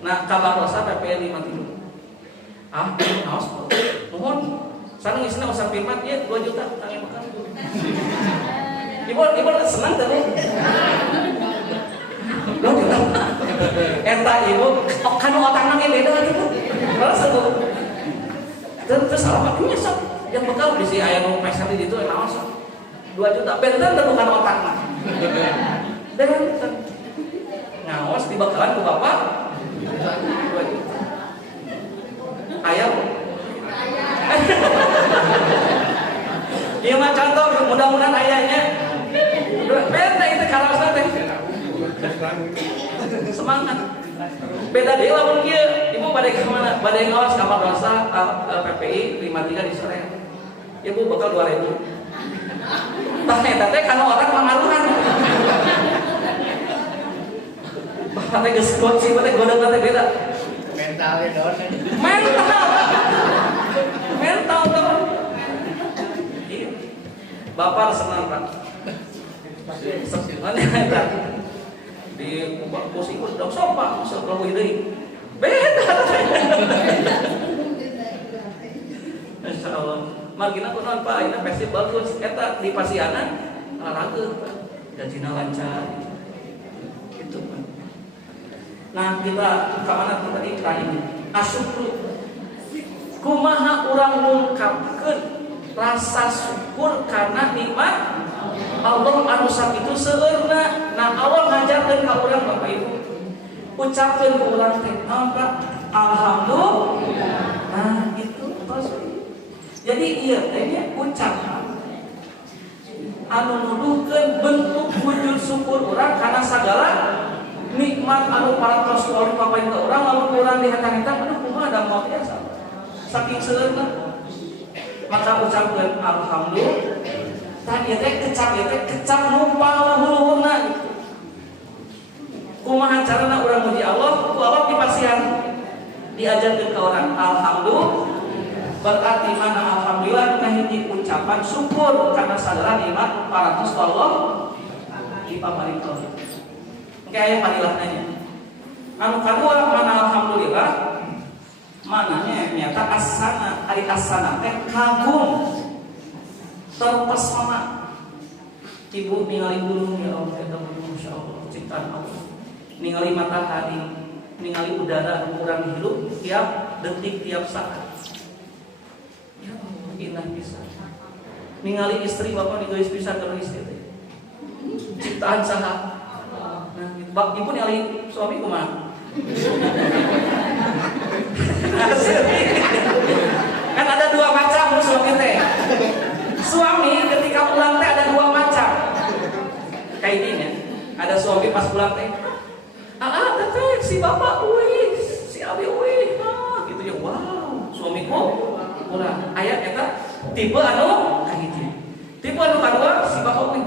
Nah, kamar dosa PP 50. Ah, ngaos. Mohon. Sana ngisina usah pimat ya 2 juta tangi makan. Ibu senang teh. Lo juta. Eta ibu kan otakna ge beda gitu. Terus terus alamatnya sok yang bekal di si aya nu pesan di ditu naon sok 2 juta benten teh bukan otakna benten ngaos di bekalan ku bapak 2 juta aya ieu mah contoh mudah-mudahan ayahnya benten itu karaosna teh semangat beda deui lamun kieu ibu bade ka mana bade ngaos kamar dosa PPI 53 di sore ibu bekal 2000 tah eta teh kana orang mangaruhan bapak teh geus kunci teh godog teh beda mental tuh bapak senang Pak senang eta di bos ikut dok sopak sebelum ini beda Insya Allah margina kunon Pak ini pasti bagus kita di Pasianan olahraga gajinya lancar gitu Pak. Nah kita kemana tadi tanya asyukru kumaha urang ngungkapkeun rasa syukur karena nikmat Allah anu sakitu seueurna. Nah Allah ngajarkeun ka urang Bapak Ibu ucapkeun ku urang teh apa alhamdulillah. Nah itu jadi ieu teh ucapan anu nuduhkeun bentuk wujud syukur urang kana sagala nikmat anu parantos ku Allah Bapak Ibu urang lamun urang dihatang-hatang aduh kumaha da moal biasa saking seueurna maka ucapkeun alhamdulillah. Tadi teh kecap numpang luhurna gitu. Kumaha carana urang muji Allah? Ku Allah dipasihan diajarkeun ka orang alhamdulillah. Berarti mana alhamdulillah kahiji ucapan syukur karena sadar nikmat parantos Allah dipamarintah. Engke aya padilahnanya. Anu kadua mana alhamdulillah? Mananya nyata asana, ari asana teh kagum. Terpesona ibu ningali gunung ya Allah kita Masya Allah ciptaan Allah ningali matahari ningali udara kurang hidup tiap detik tiap saat ya Allah indah bisa ningali istri bapak digeus bisa kalau istri ciptaan saha nah gitu. Ibu ningali suami kumaha kan ada 2 macam suami teh. Suami ketika pulang teh ada 2 macam. Kayak ini ya. Ada suami pas pulang teh. Teh si bapak euy, si abi euy. Gitu ya. Wow, suamiku pulang. Aya eta tipe anu kayak gitu. Tipe anu kadua si bapak euy.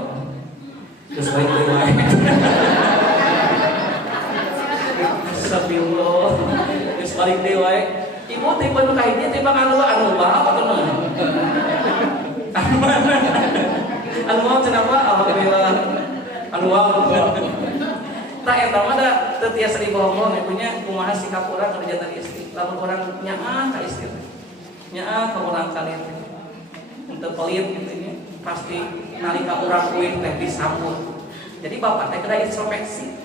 Geus bae deui wae. Astagfirullah. Geus balik deui wae. Ibu tipe anu kayak gitu tipe anu apa tuh? Anu mau cenapa alhamdulillah anu wow tak eta mah da teu tiasa dibohong punya kumaha sikap urang kerja tadi istri lamun urang nyaah ka istri nyaah ka urang kalian untuk pelit gitu nya pasti nalika urang kuih teh disambut jadi bapak teh kada introspeksi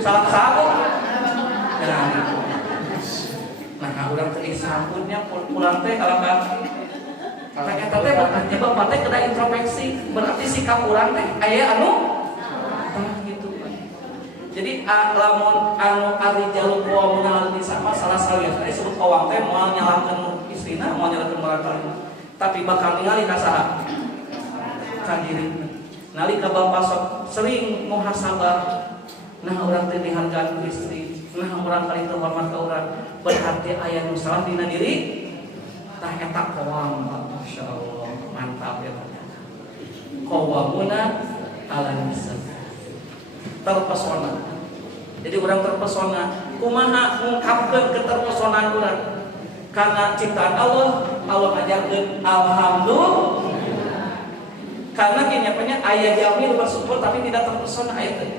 salah satu nah urang teh disambutnya pulang teh kalau eta teh bakatnya bapak teh kena introspeksi berarti sikap urang teh aya anu gitu kan. Jadi lamun anu ari jaluk qawmun di sama salah salias teh disebut qawam teh moal nyalahkeun istrina moal nyalahkeun maraka tapi bakal ningali ka saha ka diri nalika bapak sok sering muhasabah Nah orang teh dihargaan istri, nah orang kali terhormat ke orang, berarti aya nu salah dina diri. Tah eta qawam, masyaallah, mantap ya. Qawamuna ala nisa. Terpesona. Jadi orang terpesona, kumaha ngungkapkeun keterpesonaan urang? Karena ciptaan Allah, Allah ngajarkeun alhamdulillah. Karena kenyapanya ayah jami bersyukur tapi tidak terpesona ayat itu.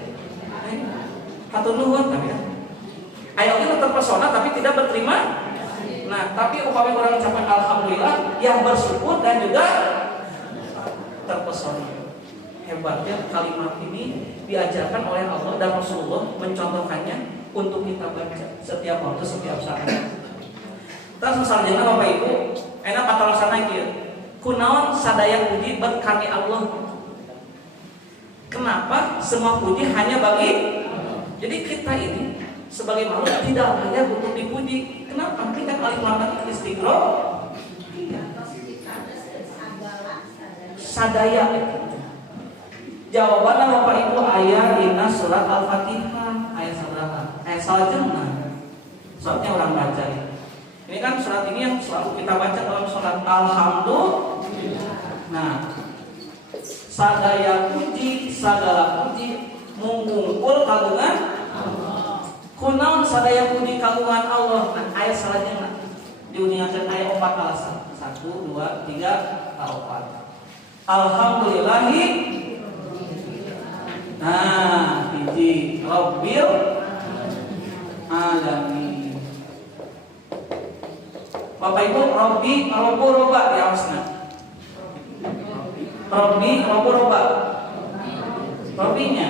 Hatur nuhun tapi ayatnya terpesona tapi tidak berterima. Nah, tapi upaya orang ucapan alhamdulillah yang bersyukur dan juga terpesona. Hebatnya kalimat ini diajarkan oleh Allah dan Rasulullah mencontohkannya untuk kita baca setiap waktu, setiap saat. Terus misalnya Bapak Ibu, enak patalaksana kieu. Kunaon sadaya puji bagi kami Allah. Kenapa semua puji hanya bagi? Jadi kita ini sebagai makhluk tidak layak untuk dipuji. Kenapa? Kita paling melakukan istighfar. Sadaya. Jawabannya Bapak Ibu ayat dina surat Al-Fatihah ayat saberapa? Ayat salajengna. Suratnya orang baca. Ini kan surat ini yang selalu kita baca dalam surat Alhamdulillah. Nah, sadaya puji, segala puji mengumpul kagungan Allah. Kunaon sadaya puji kagungan Allah. Nah, ayat selanjutnya diuningakeun ayat 4 alasan. 1 2 3 4. Alhamdulillahi. Nah, hiji Rabbil alamin. Bapak Ibu, Rabbi, Rabbu, Robba di awasna. Rabbi, Rabbu, Robba. Rabbinya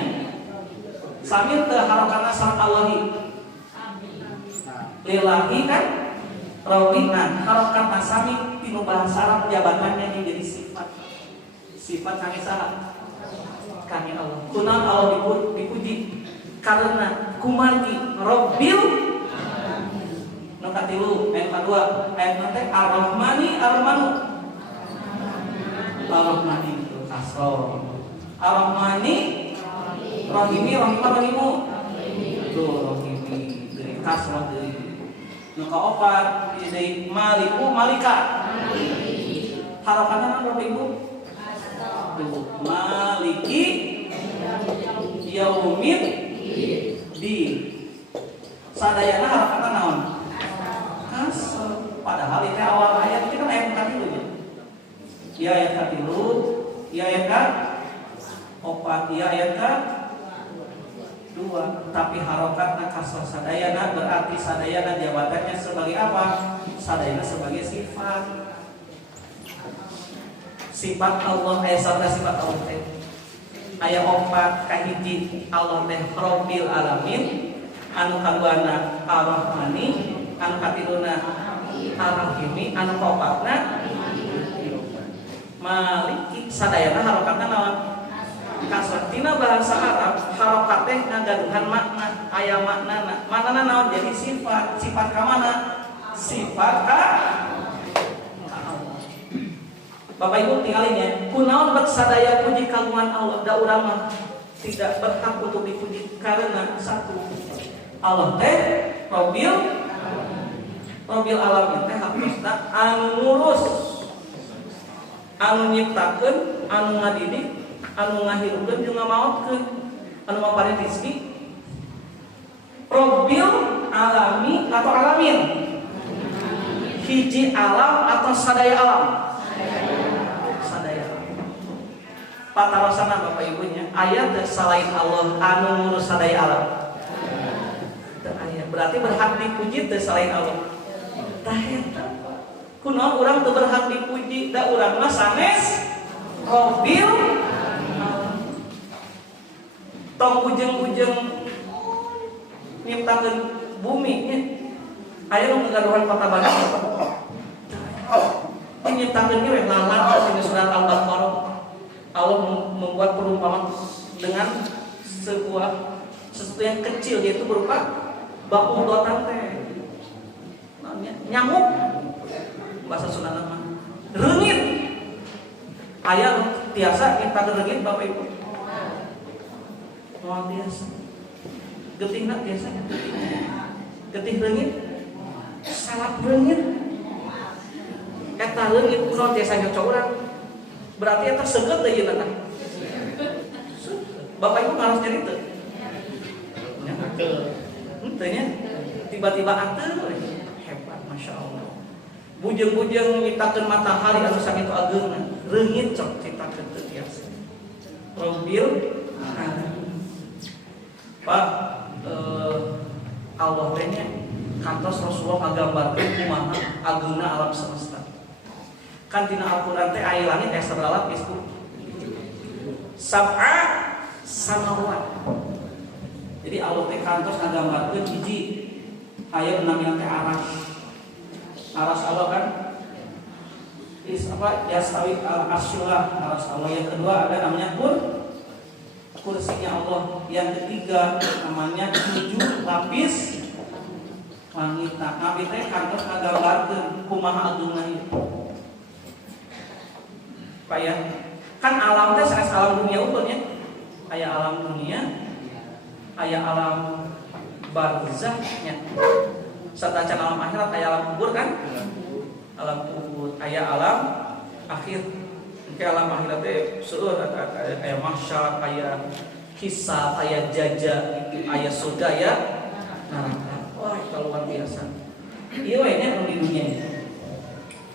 sambil terharokana sang Allahi. Lillahi kan Rabbina harokana sami tinu bahasa Arab jabatannya jadi sifat. Sifat kami saha? Kami Allah. Kunaon Allah dipuji karena kumargi Rabbil nukatilu ayat kedua ayat nanti Ar-Rahmani Ar-Rahmanu Ar-Rahmani itu kasro Ar-Rahmani Rahimi Rahimah Rahimu itu Rahimi dari kasro dari nuka opat dari Maliku Malika harapannya apa Ibu? Maliki Yaumid di sadayana harapannya naon? Padahal itu awal ayat itu kan ayat katilu ya. Ya ayat katilu, ya ayat opat, ya ayat dua. Tapi harokat kasar sadayana berarti sadayana jawabannya sebagai apa? Sadayana sebagai sifat. Sifat Allah ayat sabda sifat Allah teh. Ayat opat kahiji Allah teh Rabbil alamin, anu kaduana Ar-Rahmani, anu katiluna Ar-Rahimi, anu kopatna Maliki. Sadayana harokatna naon? Kasar. Tina bahasa Arab harokat teh ngagaduhan makna, aya maknana. Maknana naon? Jadi sifat. Sifat ka mana? Sifat ka Allah. Bapak Ibu tinggalin ya. Kunaon bet sadaya puji kagungan Allah, da urang mah tidak berhak untuk dipuji karena satu Allah teh Rabbil alamin teh hakna anu ngurus, anu nyiptakeun, anu ngadidik, anu ngahirupkeun jeung ngamaotkeun, anu maparing rezeki. Rabbil alami atau alamin. Hiji alam atau sadaya alam. Sadaya. Patarosana Bapak Ibunya, ayat selain Allah anu ngurus sadaya alam. Berarti berhak dipuji teh selain Allah. Tah eta kunaon urang teu berhak dipuji, da urang mah sanes Rabbil tong ujung-ujung nyiptakeun bumi nya aya nu ngagaduhan kota Bandung. Nyiptakeun ge we lalat di surat Al-Baqarah. Allah membuat perumpamaan dengan sesuatu yang kecil yaitu berupa baku dotan teh. Nyamuk bahasa Sunda mah reungit. Aya tiasa kita reungit Bapak Ibu. Luar biasa. Getihna biasa getih leungit salap leungit eta leungit kunaon tiasa nyocok urang berarti eta seukeut deui yeuna tah Bapak Ibu ngaros nyari teu nya henteu nya tiba-tiba ateur hebat Masya Allah bujeng-bujeng nyiptakeun matahari anu sakitu ageungna leungit cok ciptakeun teu tiasa Rabbil Pak Allah tanya kantos Rasulullah ngagambarkeun kumaha ageungna alam semesta. Kan tina Al-Qur'an teh aya langit aya sabaraha lapis tuh. Sab'a samawat. Jadi Allah teh kantos ngagambarkeun hiji aya namina teh aras. Aras Allah kan yastawi al-arsyullah aras Allah. Yang kedua ada namanya kursinya Allah. Yang ketiga namanya 7 lapis langit. Nah, Nabi teh kantos ngagambarkeun kumaha ageungna ieu. Paya kan alam teh sanes alam dunia ukur nya. Aya alam dunia, aya alam barzakh nya. Satacan alam akhirat aya alam kubur kan? Alam kubur, aya alam akhir. Ke alam akhirat teh seueur aya mahsyar, aya hisab, aya jaza, aya surga, aya neraka. Wah, itu luar biasa. Ieu we nya di dunia.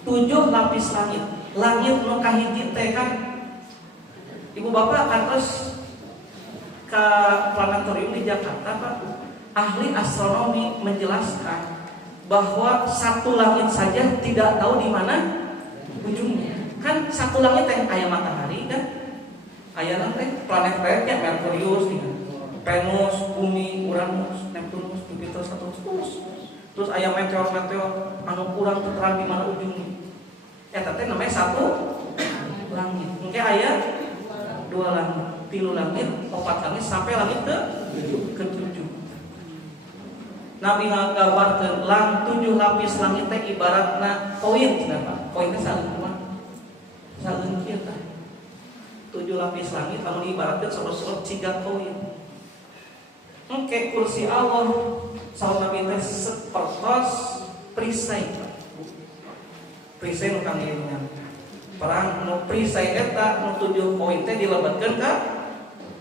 7 lapis langit. Langit nu kahiji teh kan Ibu Bapak akan terus ke planetarium di Jakarta, Pak. Ahli astronomi menjelaskan bahwa satu langit saja tidak tahu di mana ujungnya. Kan satu langit teh aya matahari kan, aya teh planet-planetnya Merkurius, Venus, Bumi, Uranus, Neptunus, Jupiter, Saturnus. Terus aya meteor-meteor anu kurang terang di mana ujungnya. Eta teh namanya satu langit. Engke aya 2 langit, 3 langit, 4 langit sampai langit ke-7. Nabi ngagambarkeun 7 lapis langit teh ibaratna koin cenah. Koin teh saling kita 7 lapis langit anu diibaratkeun saur-saur ciga koin. Engke kursi Allah saur Nabi teh sepertos perisai. Perisai nu kang ieu perang nu perisai eta nu 7 koin teh dilebetkeun ka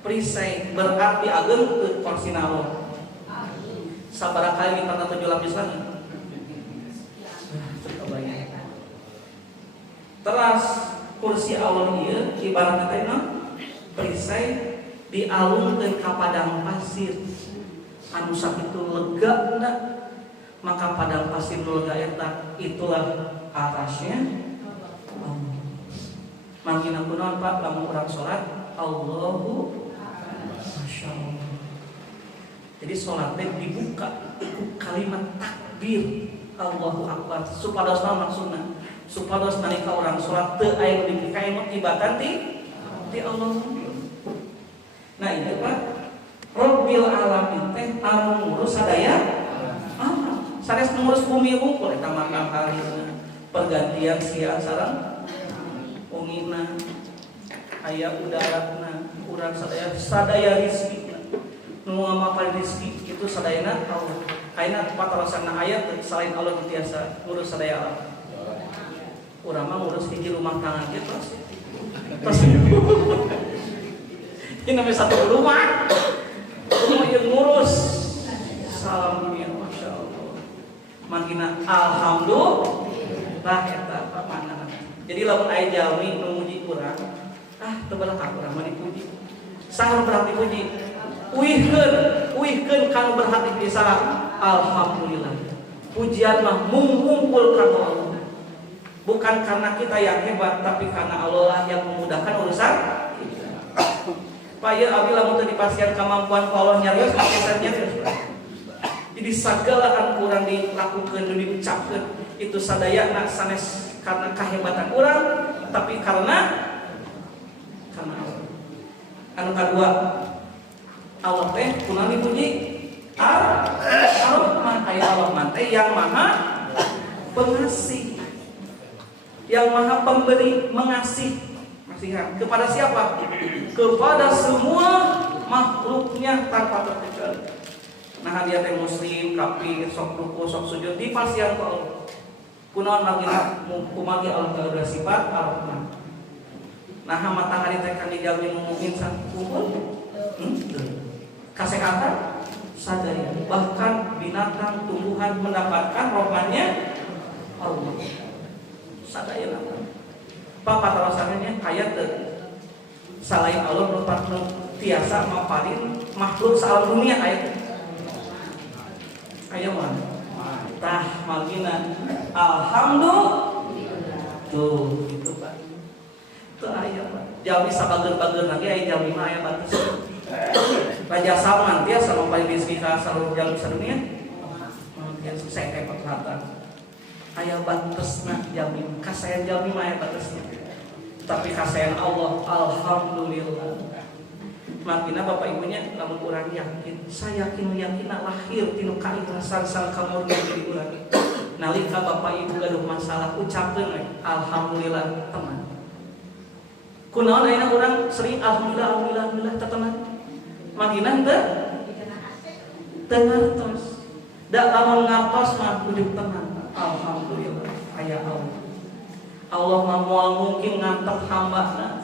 perisai berarti ageung teu kursina Allah. Sabaraha kali lipatna 7 lapis langit. Teras kursi Allah ieu ibaratna teh perisai dialungkeun ka padang pasir anu sakitu legana, maka padang pasir nu lega eta itulah arasnya. Mangkina kunaon Pak lamun urang salat Allahu Masya Allah. Jadi salat teh dibuka ku kalimat takbir Allahu Akbar supados maksudna supados nalika urang salat teu aya nu dipikaeun ibatan ti Allah. Nah itu Pak Rabbil alamin teh anu ngurus sadaya alam. Sanes ngurus bumi wungkul eta mah halina pergantian siang sareng ungina aya udarana urang sadaya rizki nu ngamapan rizki itu sadayana Allah. Ayeuna patarosana ayat selain Allah tiasa ngurus sadaya alam. Urang mah ngurus hiji rumah tangga ge terus ini namanya satu rumah yang ngurus salam dunia. Masya Allah makina alhamdulillah eta pamana. Jadi lamun aya jalmi nu muji urang teu berkah urang mah dipuji. Saha berarti puji? Uihkeun kanu berhati bisa alhamdulillah. Pujian mah ngumpul ka Allah. Bukan karena kita yang hebat, tapi karena Allah lah yang memudahkan urusan. Paya abi lamun teu dipastian kemampuan Allah nyarios pakesannya terus. Jadi sagala anu urang dilakukeun dan diucapkeun itu sadayana sanes karena kehebatan urang, tapi karena Allah. Anu kadua Allah teh kunaon dipuji? Ar-Rahman, Allah teh yang maha pengasih, yang maha pemberi, mengasihi kepada siapa? Kepada semua makhluknya tanpa terkecuali. Nah dia teh muslim, kafir, sok ruku, sok sujud dipasihan ku Allah. Kunaon magina kumagi Allah teu sifat Ar-Rahman. Nah matahari teh kan dijamin mungkin kumpul. Kesehatan sadaya. Bahkan binatang tumbuhan mendapatkan rahmatnya Allah. Sadaya nama. Papa terasanya ayat selain Allah merupakan tiasa maparin makhluk salam dunia ayat. Ayat mana? Tah magina alhamdulillah. Tuh itu Pak. Itu ayat Pak. Jami sabageun-bageun lagi aya jami mah aya batas. Raja Salman dia sama paling rezeki ka seluruh jalan sadunia. Dia sukses kayak perhatian. Aya batesna jami, kasayan jami mah aya batesna. Tapi kasayan Allah alhamdulillah. Makina bapak ibunya lamun urang yakin, saya yakin lahir tinu kaikhlasan sang kamurni diri urang. Nalika bapak ibu gaduh masalah ucapkeun we alhamdulillah teman. Kunaon ayeuna urang sering alhamdulillah tetenan. Makina teu ngartos. Da lamun ngartos mah kudu tenang. Alhamdulillah aya Allah. Allah mah moal mungkin ngantek hambana.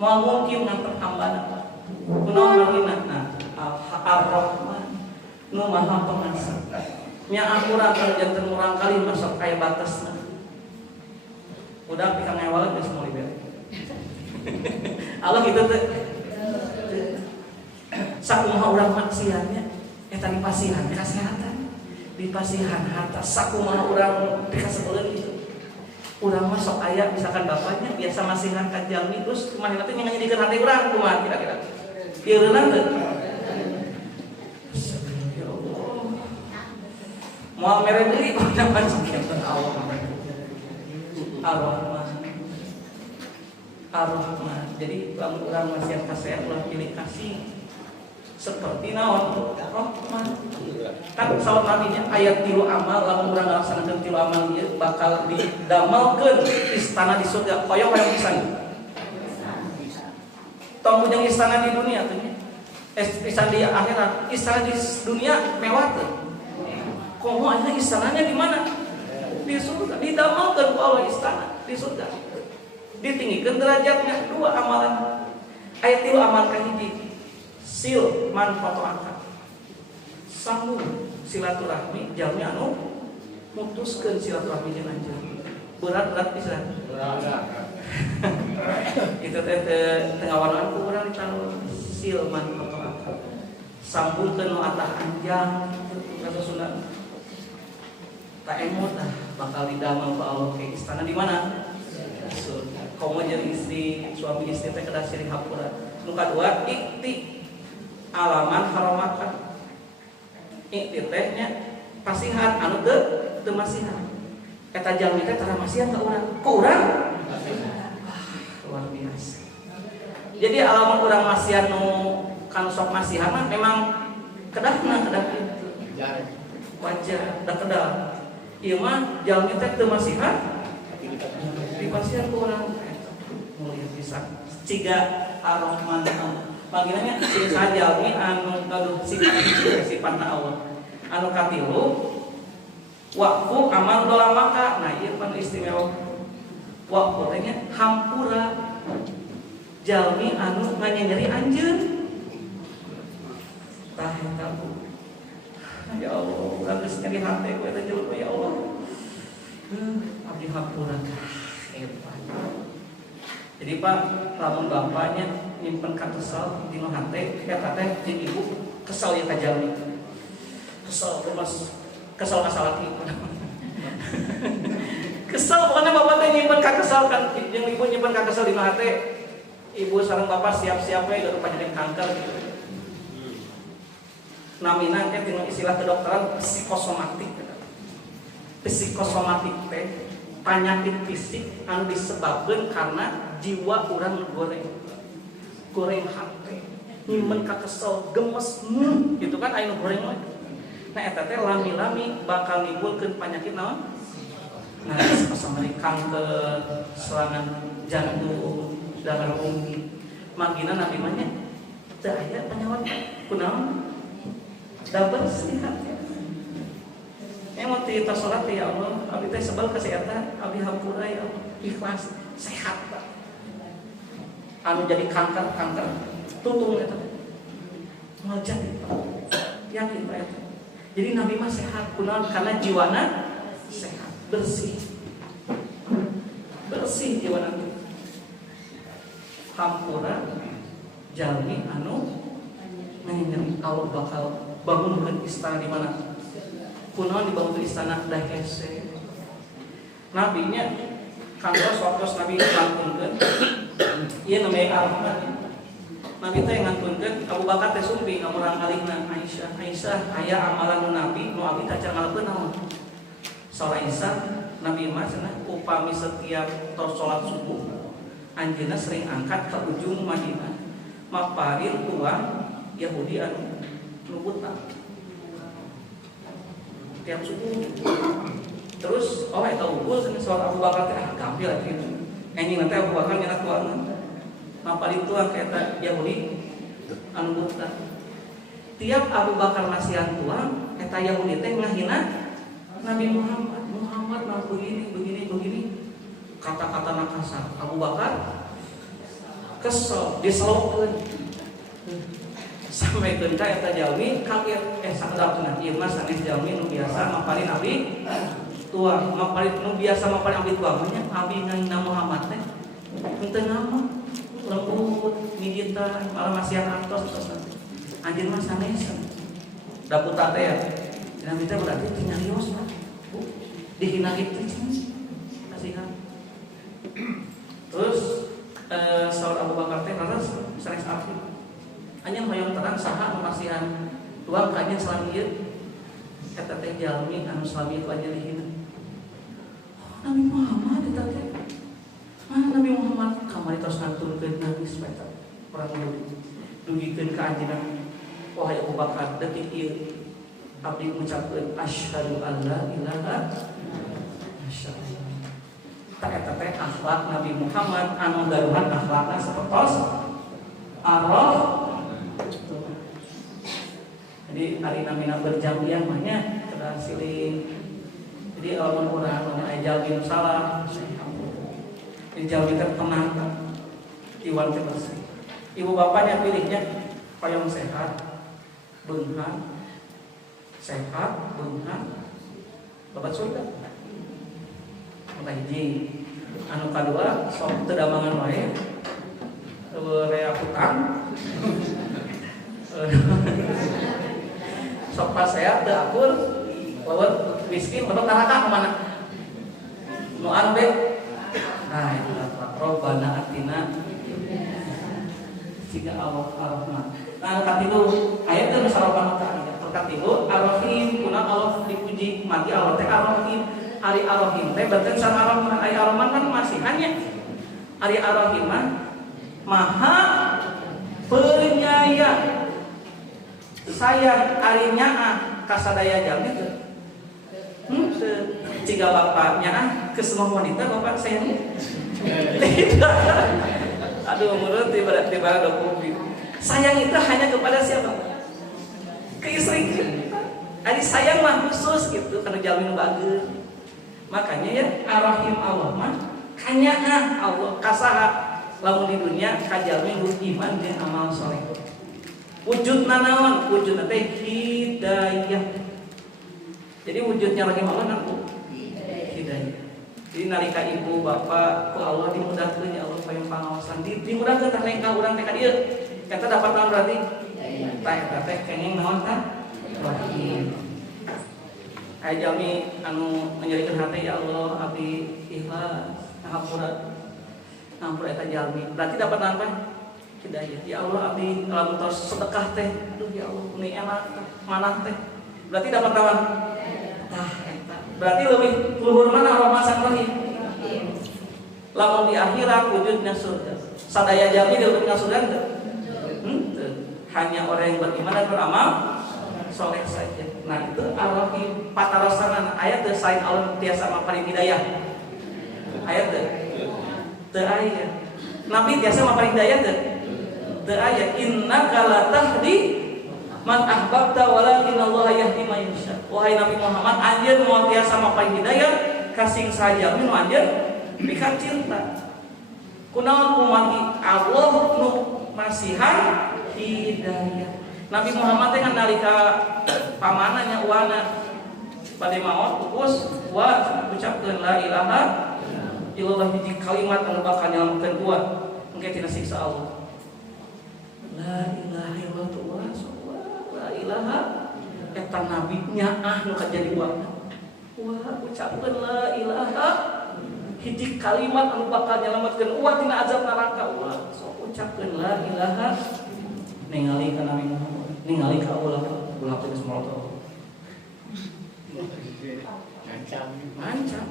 Moal mungkin ngantek hambana. Kunaon makina? Ar-Rahman nu Maha Pengasih. Nya akurat janten urang kali masuk aya batasna. Udah pikang ngewal geus moal dibere. Allah kitu teh. Sakumaha urang maksiatnya eta dipasihan kesehatan. Dipasihan harta sakumaha urang dikaseuleun gitu. Urang mah sok aya misalkan bapaknya biasa masihan ka jalmi terus kumaha teh nyanyidikeun hati urang kumaha kira-kira. Ieureunna teh. Ya Allah. Moal mere deui dapat sakieu Allah. Ar-Rahman. Jadi lamun urang masihan ka saya ulah pilih kasih seperti naon Rahman. Kan salat nabinya ayat 3 amal lamun urang ngalaksanakeun 3 amal ieu bakal didamelkeun istana di surga koyong-koyong pisan. Tong bujang istana di dunia teh istana di akhirat, istana di dunia mewah teh. Komo aya istananya di mana? Di surga, didamelkeun ku Allah istana di surga. Ditinggikan derajatnya 2 amalan. Ayat 3 amal kahiji sil man fatoaka sambung silaturahmi jalmi anu mutuskeun silaturahmi jeung anjeun berat pisan itu teh tengawanan ku urang ditaruh sil man fatoaka sambungkeun nu atah anjang kata Sunda tak emot bakal didamel ku Allah ke istana di mana surga. Komo jeung istri suami istri teh kedah sirih hapuran. Nu kadua ikti alaman haromakan. Ikti teh nya pasihan anu teu masihan. Eta jalmi teh tara masihan ka urang. Ku urang luar biasa. Jadi alaman urang masihan nu kan sok masihan memang kedahna kitu. Wajar da kedah. Ieu mah jalmi teh teu masihan dipasihan ku urang mulia pisan ciga Ar-Rahman panggilnya sing sajalmi anu gaduh sifatna Allah anu katilu waqfu amal dolamaka. Nah ieu pan istimewa waqfu teh nya hampura jalmi anu nganyeri anjeun tah eta Bu ya Allah urang geus nyeri hate ku eta jelema ya Allah abdi hampura hebat. Jadi Pak, lamun bapaknya nyimpen ka kesal di nu hate, eta teh jeung ibu kesal ya ka jalmi. Kesal Mas, kesal ka salaki. Kesal pokona bapak teh nyimpen ka kesal kan jeung ibu nyimpen ka kesal di nu hate. Ibu sareng bapak siap-siap we gaduh penyakit kanker gitu. Namina teh dina istilah kedokteran psikosomatik. Psikosomatik teh penyakit fisik anu disebabkan karena jiwa urang goreng hate nyimpen ka kesel gemes gitu kan aya nu goreng we. Nah eta teh lami-lami bakal nimbulkeun penyakit naon? Nah seperti kanker, serangan jantung, darah tinggi. Magina nabi mah nya teu aya penyawat kunaon? da bersih hati. Emang kita sholat ya Allah, abdi teh sebal kesehatan, abdi hampura ya Allah, ikhlas, sehat Pak. Anu jadi kanker tutung eta. Moal jadi Pak. Yakin Pak eta. Jadi Nabi mah sehat kunaon karena jiwana sehat, bersih. Bersih jiwa Nabi. Hampura jalmi anu nyanyi Allah bakal bangunkeun istana di mana? Kunaon dibangun istana dah hese. Nabinya kantos waktu Nabi ngantunkeun ieu namanya Al-Rahman. Nabi teh ngantunkeun Abu Bakar teh sumpi ngamurang alihna Aisyah aya amalan Nabi nu abi teh can ngalakeun naon. Salat Aisyah Nabi mah cenah upami setiap tos salat subuh anjeunna sering angkat ke ujung Madinah maparin tuang Yahudi anu nubutan tiap subuh. Terus eta unggul soal Abu Bakar teh gampil gitu. Anjing nanti Abu Bakar nyerat tuangan. Maparin tuang ka eta Yahudi anu buta. Tiap Abu Bakar masihan tuang, eta Yahudi teh ngahina Nabi Muhammad mah begini. Kata-kata nakasar. Abu Bakar kesel, diselokeun. Sampai keunta eta jalmi kaget sakedapna ieu mah sanes jalmi nu biasa maparin abdi tuang maparin nu biasa maparin abdi tuang nya abdi ngana Muhammad teh henteu nama lembut mijitan malah masihan antos anjeun mah sanes da puta teh ya nabi teh berarti teu nyarios mah dihina kitu kasihan. Terus saur Abu Bakar teh raras sanes abdi anjeun hoyong terang saha nu masihan tuang ka anjeun salami ieu eta teh jalmi anu salami ku anjeun dihina. Nabi Muhammad eta teh mana Nabi Muhammad kamari tos nganturkeun Nabi sepeta perang dugikeun ka anjeunna wahai Abu Bakar detik ieu abdi ngucapkeun asyhadu alla ilaha illallah. Tak eta teh akhlak Nabi Muhammad anu daruhan akhlakna sapertos arah. Jadi hari namina berjamiah mahnya kada siling. Jadi lamun urang lamun aya jalmi salah, di jalmi teh tenang, iwan teh bersih. Ibu bapaknya pilihnya payung sehat, beunghang, babat surga. Anu hiji, anu kadua sok teu damangan wae. Rea hutang. Sok pas saya teu akur lawan miskin lawan neraka ka mana? Nu anu be. Nah, itu Rabbana atina siga Ar-Rahman. Nah, katilu ayat teh Rabbana ta'ala. Katilu Ar-Rahim kuna Allah dipuji mati Allah teh Ar-Rahim. Ari Ar-Rahim teh beuteung sang Ar-Rahman. Ari Ar-Rahman kan masih hanya Ari Ar-Rahim Maha penyayang. Sayang ari nyaah kasadaya jalmi teh. Jika bapaknya ke semua wanita bapak sayang. Tidak. Aduh menurut tiba-tiba dokumen. Sayang itu hanya kepada siapa? Ke istri kita. Ari sayang mah khusus gitu karena jalmi nu bageus. Makanya ya Ar-Rahim Allah mah kanyaah Allah kasaha lamun di dunia kajalmi nu iman jeung amal saleh. Wujudna naon? Wujudna teh hidayah. Jadi wujudnya rahim Allah naon? Hidayah. Jadi nalika ibu bapak ku Allah dimudahkeun ya Allah payung pangawasan dimudahkeun tah neng ka urang teh ka dieu. Eta dapat naon berarti? Tah eta teh kenging naon tah? Rahim. Aya jalmi anu nyerikeun hati ya Allah abdi ikhlas hampura eta jalmi. Berarti dapat naon Pak? Hidayah. Ya Allah abdi lamun tos sedekah teh aduh ya Allah ini enak manah teh berarti dapat naon tah eta berarti lebih luhur mana Rahman sang Rahim lamun di akhirat wujudnya surga sadaya jalmi di wujudnya surga teu hanya orang yang beriman dan beramal soleh saja. Nah itu Ar-Rahim patarosana ayat teu sain Allah tiasa mapari hidayah ayat teu aya Nabi tiasa mapari hidayah teu aya innaka la tahdi Man ahbabta walakin Allah yahdi man yasha. Wahai Nabi Muhammad, anjeun moal tiasa mapai hidayah kasing saja nu anjeun pikan cinta. Kunaon kumagi Allah nu masihan hidayah. Nabi Muhammad teh nalika pamananya uwana bade maot pupus wa ucapkeun la ilaha illallah hiji kalimat anu bakal nyelametkeun uwa engke tina siksa Allah. La ilaha illallah la ilaha eta nabi nyaah nu kajadi uwana. Wah ucapkeun la ilaha hiji kalimat anu bakal nyelametkeun uwa tina azab neraka. Wah sok ucapkeun la ilaha ningali ka Nabi Muhammad, ningali ka Allah, ulah teh semua teh. Mancam.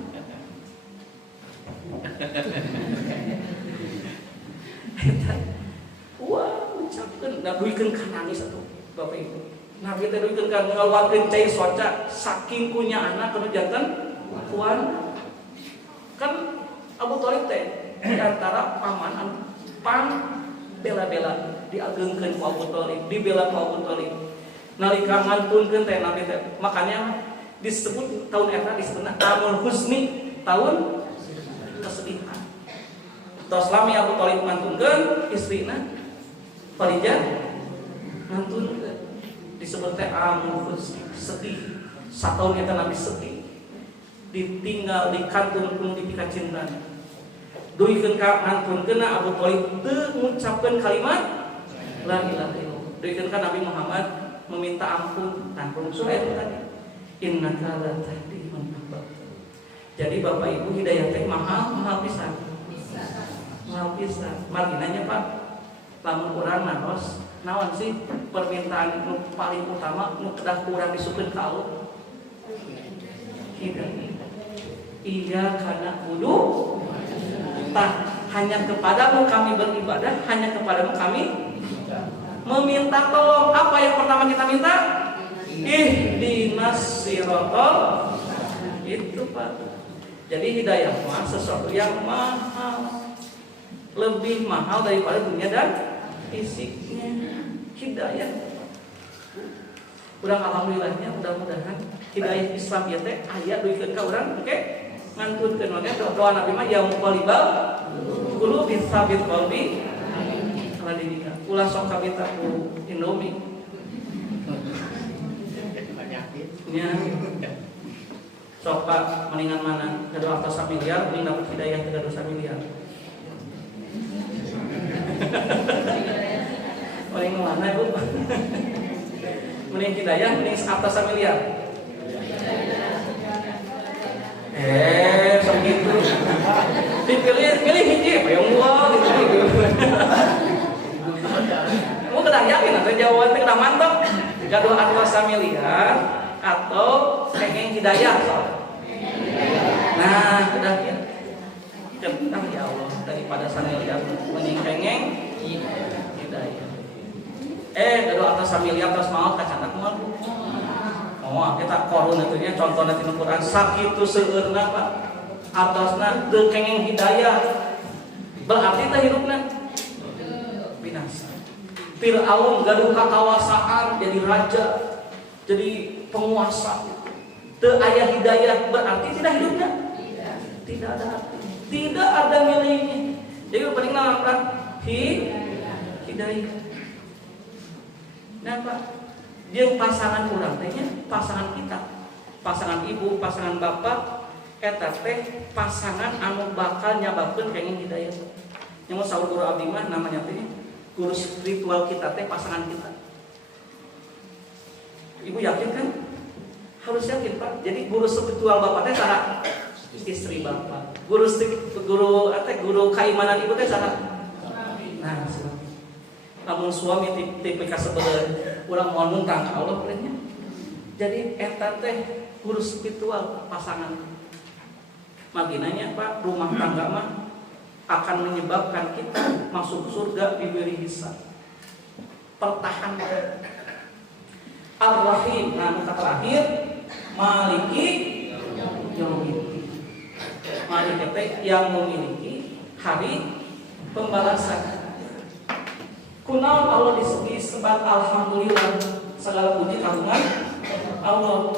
Wah, ucapkeun da duikeun ka nangis atuh Bapak Ibu. Nabi teh duikeun ka ngaluarkeun cai soca saking kunya anak kana janten kuan. Kan Abu Thalib teh di antara paman pan bela-bela diagengkeun ku Abu Thalib, dibela ku Abu Thalib. Nalika ngantunkeun teh Nabi teh, makanya disebut tahun eta disebutna Amul Husni, tahun kesedihan. Tos lami Abu Thalib ngantunkeun istrina Khadijah ngantunkeun disebut teh Amul Husni, sedih. Sataun eta Nabi sedih. Ditinggal dikantun dipika cinta. Duikeun ka ngantunkeun Abu Thalib teu ngucapkeun kalimat la ilaha illallah. Duikeun ka Nabi Muhammad meminta ampun. Nah, surah itu tadi. Innaka la tahdi man ahbabta. Jadi Bapak Ibu hidayah teh mahal pisan. Mahal pisan. Marginanya Pak. Lamun urang naos, naon sih permintaan nu paling utama nu kedah kurang disukeun ka Allah? Hidayah. Iya kana kudu hanya kepadamu kami beribadah, hanya kepadamu kami meminta tolong. Apa yang pertama kita minta? Ihdinas siratal. Itu Pak. Jadi hidayah mah sesuatu yang mahal, lebih mahal daripada dunia dan fisiknya. Hidayah. Urang alhamdulillahnya mudah-mudahan hidayah Islam ya teh aya duikeun ka urang oke ngantunkeun oge doa Nabi mah ya muqallibal qulub tsabit qalbi ala dinika. Ulah sok kabita ku Indomie. Nya. Sok Pak mendingan mana? Gado 1 miliar mending dapat hidayah ke 2 miliar. Mending mana Bu? Mending hidayah mending 1 miliar. Segitu. Pilih hiji apa yang gua gitu. Kamu kedah yakin atau jawaban teh kedah mantap? Gaduh 1 miliar atau kengeng hidayah so. Nah, kedah ya. Kedah ya Allah daripada 1 miliar mending kengeng hidayah. Gaduh 1 miliar terus mau kacandak moal. Oh, kita korun itu nya contohna di Quran sakitu seueurna Pak. Atasna teu kengeng hidayah. Berarti teh hidupna binasa. Firaun gaduh kakawasaan jadi raja, jadi penguasa. Teu aya hidayah berarti tidak hidupnya. Tidak ada arti. Tidak ada nilainya. Jadi penting naon hidayah. Nah Pak, jeung pasangan urang teh nya, pasangan kita, pasangan ibu, pasangan bapak, eta teh pasangan anu bakal nyababkeun kenging hidayah. Nyamun saur guru abdi mah namanya teh guru spiritual kita teh pasangan kita. Ibu yakin kan? Harus yakin Pak. Jadi guru spiritual bapak teh saha? Istri bapak. Guru keimanan ibu teh saha? Nah, namun suami tipe kasebelah urang moal muntang ka Allah punya. Jadi eta teh guru spiritual pasangan. Maginanya Pak, rumah tangga mah akan menyebabkan kita masuk surga diberi hisab. Pertahankan. Ar-Rahim, nah kata terakhir Maliki Yaumiddin. Maliki teh yang memiliki hari pembalasan. Kunaon Allah disebut alhamdulillah segala puji kagungan Allah.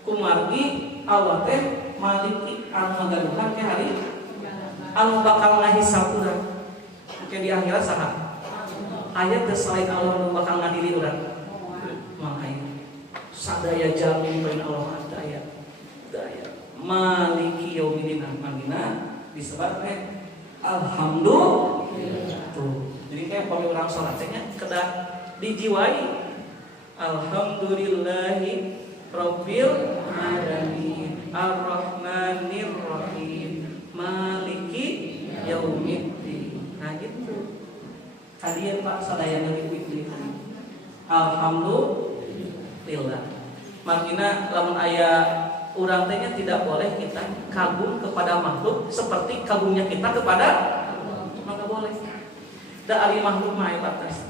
Kumargi Allah teh maliki anu magaduhan ke hari anu bakal ngahisab urang. Oke di akhirat saha? Aya teh selain Allah anu bakal ngadili urang. Makanya sadaya jamin bain Allah daya. Maliki yaumidin amina disebut alhamdulillah. Tuh. Jadi kayak kalau orang salat nya kedah dijiwai alhamdulillahi rabbil alamin arrahmanir rahim maliki yaumiddin. Nah gitu. Kalian Pak sadayana gitu. Alhamdulillah. Makina lamun aya urang teh tidak boleh kita kagum kepada makhluk seperti kagumnya kita kepada maka boleh. Da ari makhluk mah batas.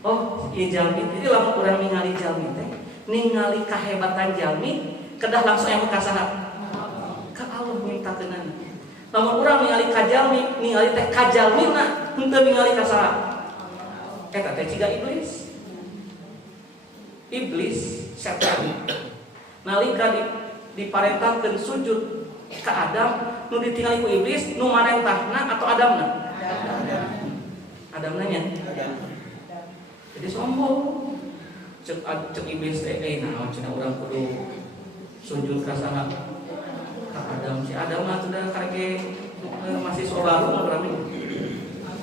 Oh, ieu jalmi. Jadi lamun urang ningali jalmi teh, ningali kahebatan jalmi, kedah langsung yang ka saha? Ka Allah mintakeunana. Lamun urang ningali ka jalmi, ningali teh ka jalmina, henteu ningali ka saha? Eta teh ciga iblis. Iblis setan. Nalika diparentahkeun sujud ka Adam, nu ditinggali ku iblis, nu marentahna atau Adamna? Adamna nya. Jadi sombong. Cek iblis teh naon cenah urang kudu sujud ka saha? Ka Adam. Si Adam mah sudah karek masih baru mah rame.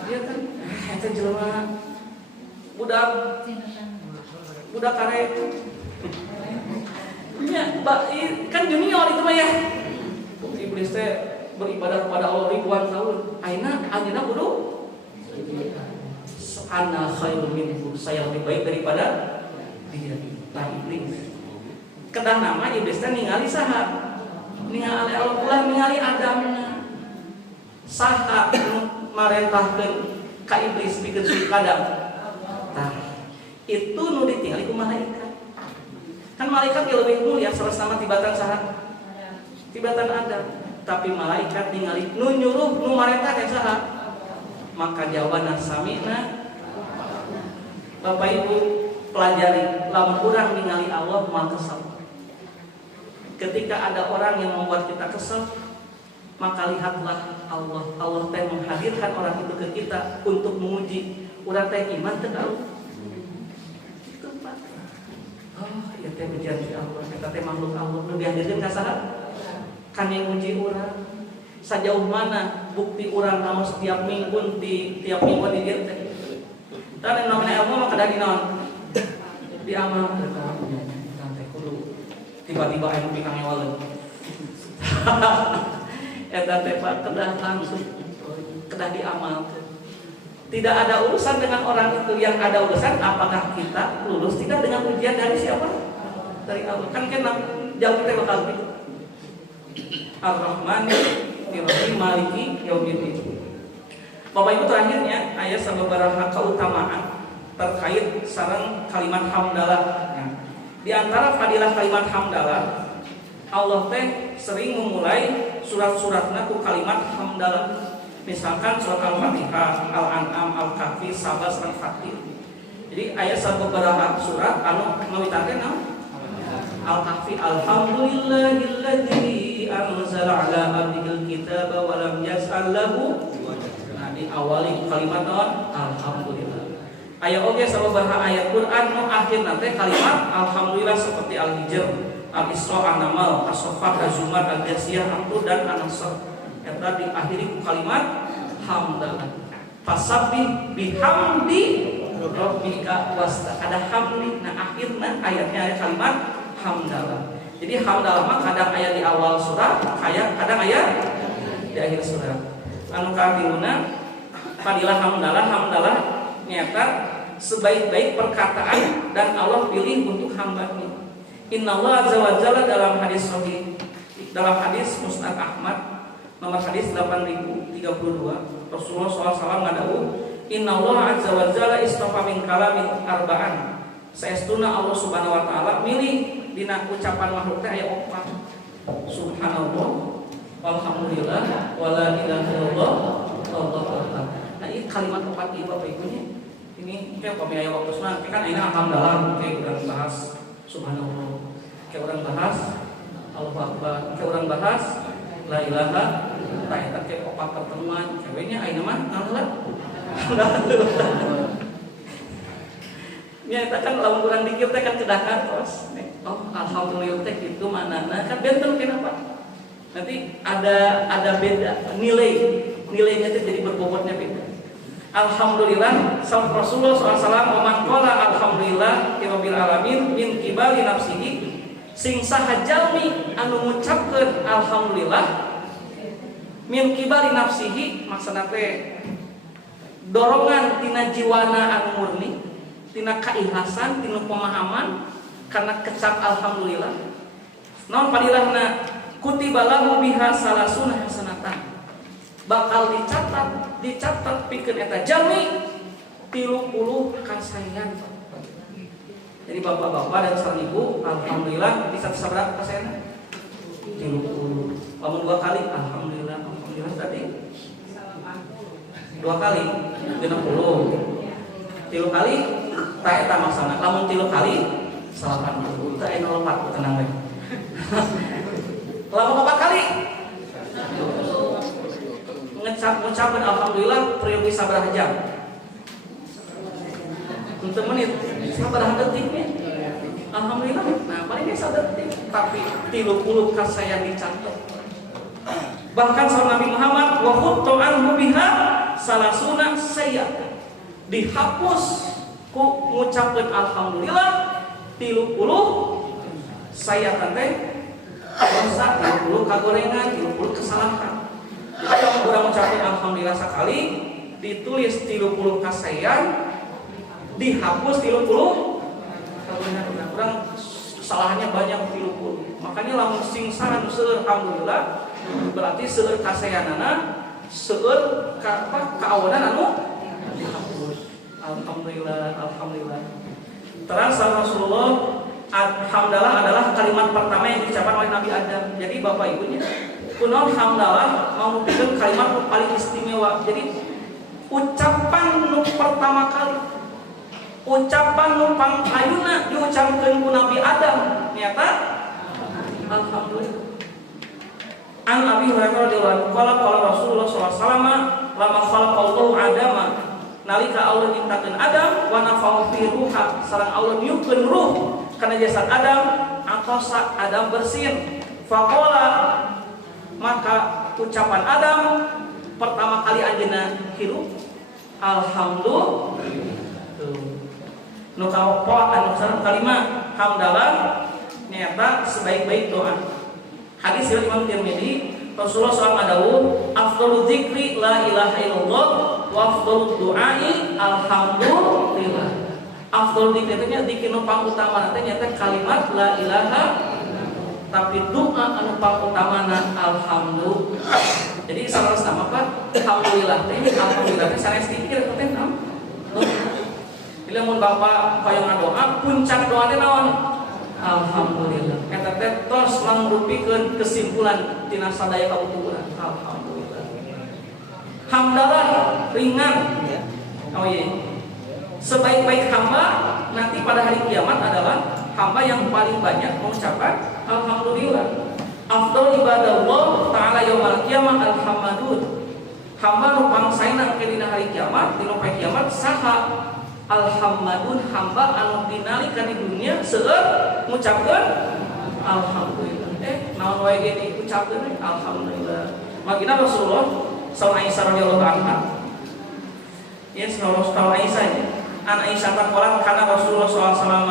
Dia kan eta jelema budak karek ya, kan junior itu mah ya. Iblis teh beribadah kepada Allah ribuan tahun. Ayeuna kudu ana khairun minhu, saya lebih baik daripada dia. Nah iblis. Kedah nama iblis teh ningali saha? Ningali Allah ulah ningali Adamna. Saha nu marentahkeun ka iblis pikeun sujud Adam. Tah, itu nu ditinggali ku malaikat. Kan malaikat yang lebih mulia salah nama tibatan saha? Tibatan Adam. Tapi malaikat ningali nu nyuruh nu marentah teh saha? Maka jawaban samina. Bapak Ibu pelajari, lamun urang ningali Allah moal kesel. Ketika ada orang yang membuat kita kesel, maka lihatlah Allah. Allah teh menghadirkan orang itu ke kita untuk menguji urang teh iman teu ka Allah. Itu Pak. Oh, ieu teh berjanji Allah, eta teh makhluk Allah nu dihadirkeun ka saha? Kan yang nguji urang. Sajauh mana bukti urang naon setiap minggu di tiap minggu di dieu teh. Dan namanya ilmu mah kada dinaon. Di amal teh kudu tiba-tiba aya nu pikang ewaleun. Eta teh Pak kedah langsung kedah diamalkeun. Tidak ada urusan dengan orang itu, yang ada urusan apakah kita lulus tidak dengan ujian dari siapa? Dari Allah. Kan jauh kita bakal gitu. Ar-Rahman Ar-Rahim Maliki Yaumiddin. Bapak Ibu terakhirnya ayat sababaraha keutamaan terkait sareng kalimat hamdalah. Di antara fadilah kalimat hamdalah, Allah teh sering memulai surat-suratna ku kalimat hamdalah. Misalkan surat Al-Fatihah, Al-An'am, Al-Kahfi, Sabah, dan Fatir. Jadi ayat sababaraha surat anu ngawitakeun naon? Al-Kahfi, Alhamdulillahilladzi anzala ala abdihil kitaba wa lam yaj'al lahu. Nah, di awali kalimat naon? Alhamdulillah. Aya oge sababaraha ayat Quran nu akhirna teh kalimat alhamdulillah seperti Al-Hijr, Al-Isra, An-Naml, As-Saffat, Az-Zumar, Al-Jathiyah, An-Tur dan An-Nasr. Eta diakhiri ku kalimat hamdalah. Fasabbih bihamdi rabbika wasta. Ada hamdi, nah akhirna ayatnya ada kalimat hamdalah. Jadi hamdalah mah kadang aya di awal surah, kadang aya di akhir surah. Anu katiluna fadilah hamdalah nyata sebaik-baik perkataan dan Allah pilih untuk hamba-Nya. Innallaha azza wa jalla dalam hadis sahih, dalam hadis Musnad Ahmad nomor hadis 8032, Rasulullah SAW ngadawuh, Innallaha azza wa jalla istafa min kalamin arba'an. Saestuna Allah Subhanahu wa taala milih dina ucapan makhluk teh aya 4. Subhanallah, walhamdulillah, wala ilaha illallah, wallahu akbar. Nah, ini kalimat 4 ieu Bapak Ibu nya. ini kayak pemiaya waktu semang kan ini alhamdulillah kayak orang bahas subhanallah, kayak orang bahas Allahu Akbar, kayak orang bahas la ilaha tak eta kayak opat pertemuan kayaknya ayeuna mah naon nya eta kan lamun urang dikir teh kan kedakan tos oh alhamdulillah teh kitu manana kan benten kenapa nanti ada beda nilainya teh jadi berbobotnya beda. Alhamdulillah salam Rasulullah SAW man qala alhamdulillah rabbil alamin min kibali nafsihi sing saha jalmi anu ngucapkeun alhamdulillah min kibali nafsihi maksudna teh dorongan tina jiwana anu murni tina kaikhlasan tina pemahaman karena kecap alhamdulillah naon padilahna kutiba lahu biha salasuna hasanatan bakal dicatat pikeun eta jalmi 30 kasayan. Jadi bapak-bapak dan sareng ibu alhamdulillah bisa sabaraha kasayan 30. Lamun 2 kali alhamdulillah tadi 2 kali 60 3 kali tak eta maksana lamun 3 kali 80 teh anu lompat tenang we lamun 4 kali ngucapkeun alhamdulillah periode sabaraha jam untuk menit sabaraha detiknya alhamdulillah nah paling ge sadetik tapi 30 kasayan dicatat bahkan sahabat Nabi Muhammad wa khuttu anhu biha salasuna sayyi'ah dihapus ku ngucapkeun alhamdulillah 30 sayyi'ah teh dosa 30 kagorengan 30 kesalahan. Jadi kalau urang ngucapkeun alhamdulillah sakali ditulis 30 kasayan dihapus 30 kagorengan urang kesalahannya banyak 30 makanya lamun sing saha nu seueur alhamdulillah berarti seueur kasayanana seueur kaawanan anu dihapus alhamdulillah terus Rasulullah alhamdulillah adalah kalimat pertama yang diucapkan oleh Nabi Adam jadi bapak ibunya kunaon hamdalah mau bikin kalimat nu paling istimewa jadi ucapan nu pertama kali ucapan nu pangayuna diucapkeun ku Nabi Adam nyata alhamdulillah. An Abi Hurairah radhiyallahu anhu qala Rasulullah sallallahu alaihi wasallam lama khalaqallahu Adama nalika Allah nyiptakeun Adam wa nafahu fi ruha sareng Allah niupkeun ruh kana jasad Adam aqasa Adam bersin faqala maka ucapan Adam pertama kali anjeunna hirup alhamdulillah nu kaopat anu sareng kalimat hamdalah nyata sebaik-baik doa. Hadis riwayat Imam Tirmidzi Rasulullah SAW dawuh afdhalu dzikri la ilaha illallah wa afdhalu du'ai alhamdulillah. Afdhalu dzikri nya dzikir nu pangutamana teh nyata kalimat la ilaha tapi doa anu pangutamana alhamdulillah. Jadi salah sama Pak alhamdulillah teh alhamdulillah teh sanes dipikir teh naon? Bila mun Bapak hoyong ngadoa puncak doa teh naon? Alhamdulillah. Eta teh tos mangrupikeun kesimpulan tina sadaya kabutuhan. Alhamdulillah. Hamdalah ringan. Oh iya. Sebaik-baik hamba nanti pada hari kiamat adalah hamba yang paling banyak mengucapkan alhamdulillah. Afdal ibadallah ta'ala yaumil qiyamah alhamdulillah. Hamba nu pangsaena ke dina hari kiamat, dina poe kiamat saha alhamdulillah hamba anu dinalika di dunia seueur ngucapkeun alhamdulillah. Naon wae ge diucapkeun alhamdulillah. Magina Rasulullah sallallahu alaihi wasallam ya sallallahu alaihi an Aisyah taqala kana Rasulullah sallallahu alaihi wasallam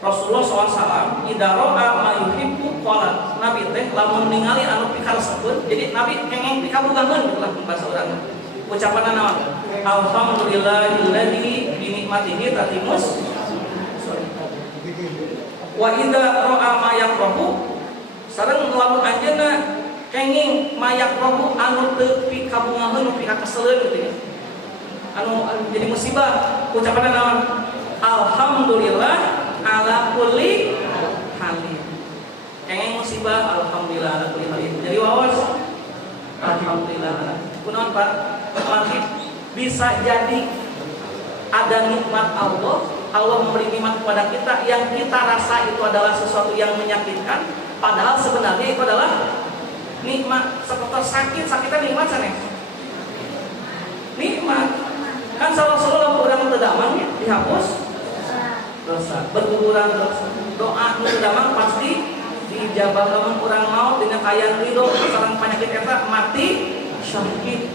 Rasulullah SAW idharo'a ma yuhibbu qala Nabi teh lamun ningali anu pikaresepkeun jadi Nabi kengeng pikabugangeun lah bahasa urang ucapan naon alhamdulillahilladzi bi nikmatihi tatimus wa idza ra'a ma yakrahu sareng lamun anjeunna kenging ma yakrahu anu teu pikabungaheun nu pikakeseleun gitu ya anu jadi musibah ucapan naon alhamdulillah ala kulli halin kenging musibah alhamdulillah ala kulli halin jadi wawas alhamdulillah kunaon Pak Mangkit bisa jadi ada nikmat Allah, Allah memberi nikmat kepada kita yang kita rasa itu adalah sesuatu yang menyakitkan, padahal sebenarnya itu adalah nikmat. Seperti sakitnya nikmat sana. Nikmat. Kan salah orang terdamang dihapus dosa, berguguran dosa. Doa nu terdamang pasti dijabah. Lamun urang maut dina kayang ridho sareng penyakit eta mati syahid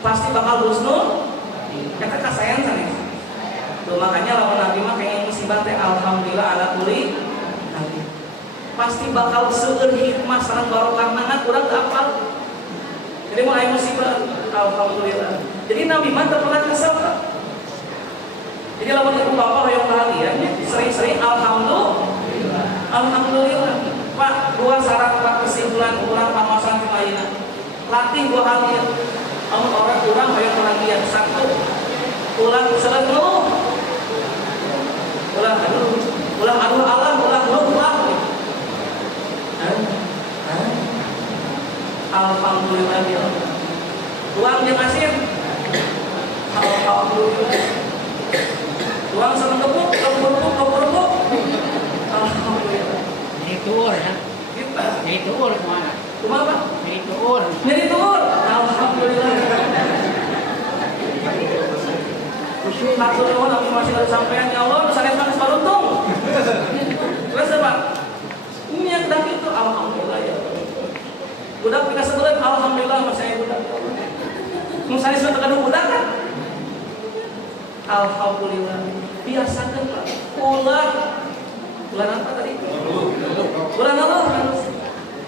pasti bakal husnul eta kasayan sana. Tuh makanya lamun Nabi mah pengen musibah teh alhamdulillah ala kulli nabi. Pasti bakal seueur hikmah sareng barokah nangan urang teu apal. Jadi mau aya musibah alhamdulillah. Jadi Nabi mah teu pernah kesel. Jadi lamun ibu bapak yang bahagia sering-sering alhamdulillah. Pak, dua syarat Pak kesimpulan urang pamasan di ayeuna. Latih dua hal ieu. Lamun orang yang bahagia, satu ulang selalu ulang aduh Allah ulang alhamdulillah ya uang yang asin alhamdulillah uang seneng kepuk alhamdulillah Jadi tur ya. kita Jadi tur kemana? cuma apa? Jadi tur. Alhamdulillah. Maksud nuhun aku masih ada sampean ya Allah, sanes manis baruntung. Terus apa? Niat dak itu alhamdulillah ya. Budak pika sebulan alhamdulillah masih budak. Nu sanes teu kadu budak kan? Alhamdulillah. Biasakeun Pak. Ulah apa tadi? Ulah ngeluh.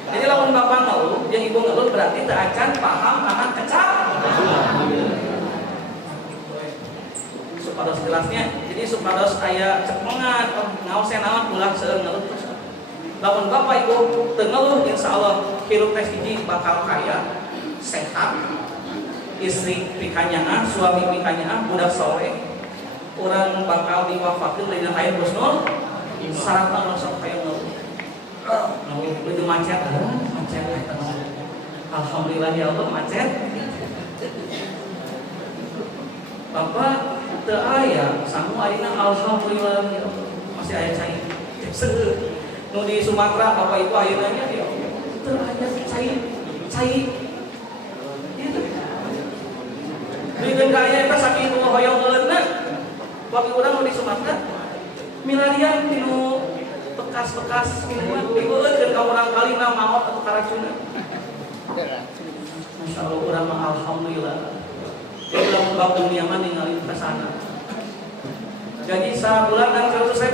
Jadi lamun bapak ngeluh, jeung ibu ngeluh berarti teu acan paham akan kecap. Supados jelasnya, jadi supados aya cepengan, ngaos naon ulah seueur ngeluh terus. Lamun bapak ibu teu ngeluh insyaallah hirup teh hiji bakal kaya, sehat, istri pikanyaah, suami pikanyaah, budak soleh. Urang bakal diwafatin dina aya husnul sarata sok kaya ngeluh. Itu macet alhamdulillah ya Allah macet. Bapak teu aya sangu ayeuna alhamdulillah ya Allah masih aya cai. Nu di Sumatera Bapak Ibu ayeuna nya ya teu aya cai. Gitu. Dikeun ka aya eta saking nu hoyong ngeuleutna. Bapak urang nu di Sumatera milarian tinu bekas-bekas minuman dieueut ka urang kalina maot atau karacuna. Masyaallah urang mah alhamdulillah. Jadi lamun bab dunia mah ningali ka sana. Gaji sabulan 100.000.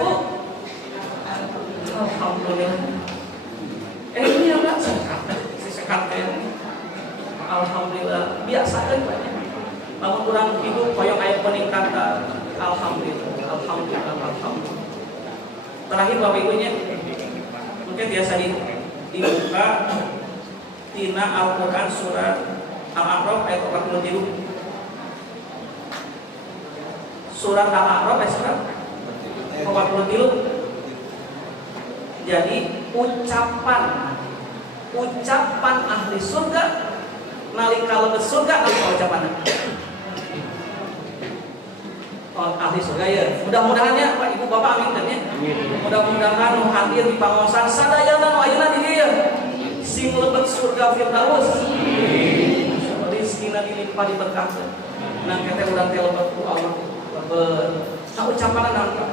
Alhamdulillah. Ini enggak sekat alhamdulillah biasakeun banyak. Lamun urang hidup hoyong aya peningkatan alhamdulillah. Terakhir Bapak Ibunya mungkin biasa dibuka tina Al-Quran surat Al-A'raf ayat 47. Surat Al-A'raf ayat 47. Jadi ucapan ahli surga nalika lebet surga apa ucapanna? Ahli surga ya. Mudah-mudahannya Pak Ibu Bapak amin dan ya. Mudah-mudahan nu hadir di pangosan sadayana nu ayeuna di dieu sing lebet surga firdaus. Rizkina dilimpah diberkahkeun. Nang kete urang teh lebet ku Allah. Lebet ucapanna naon?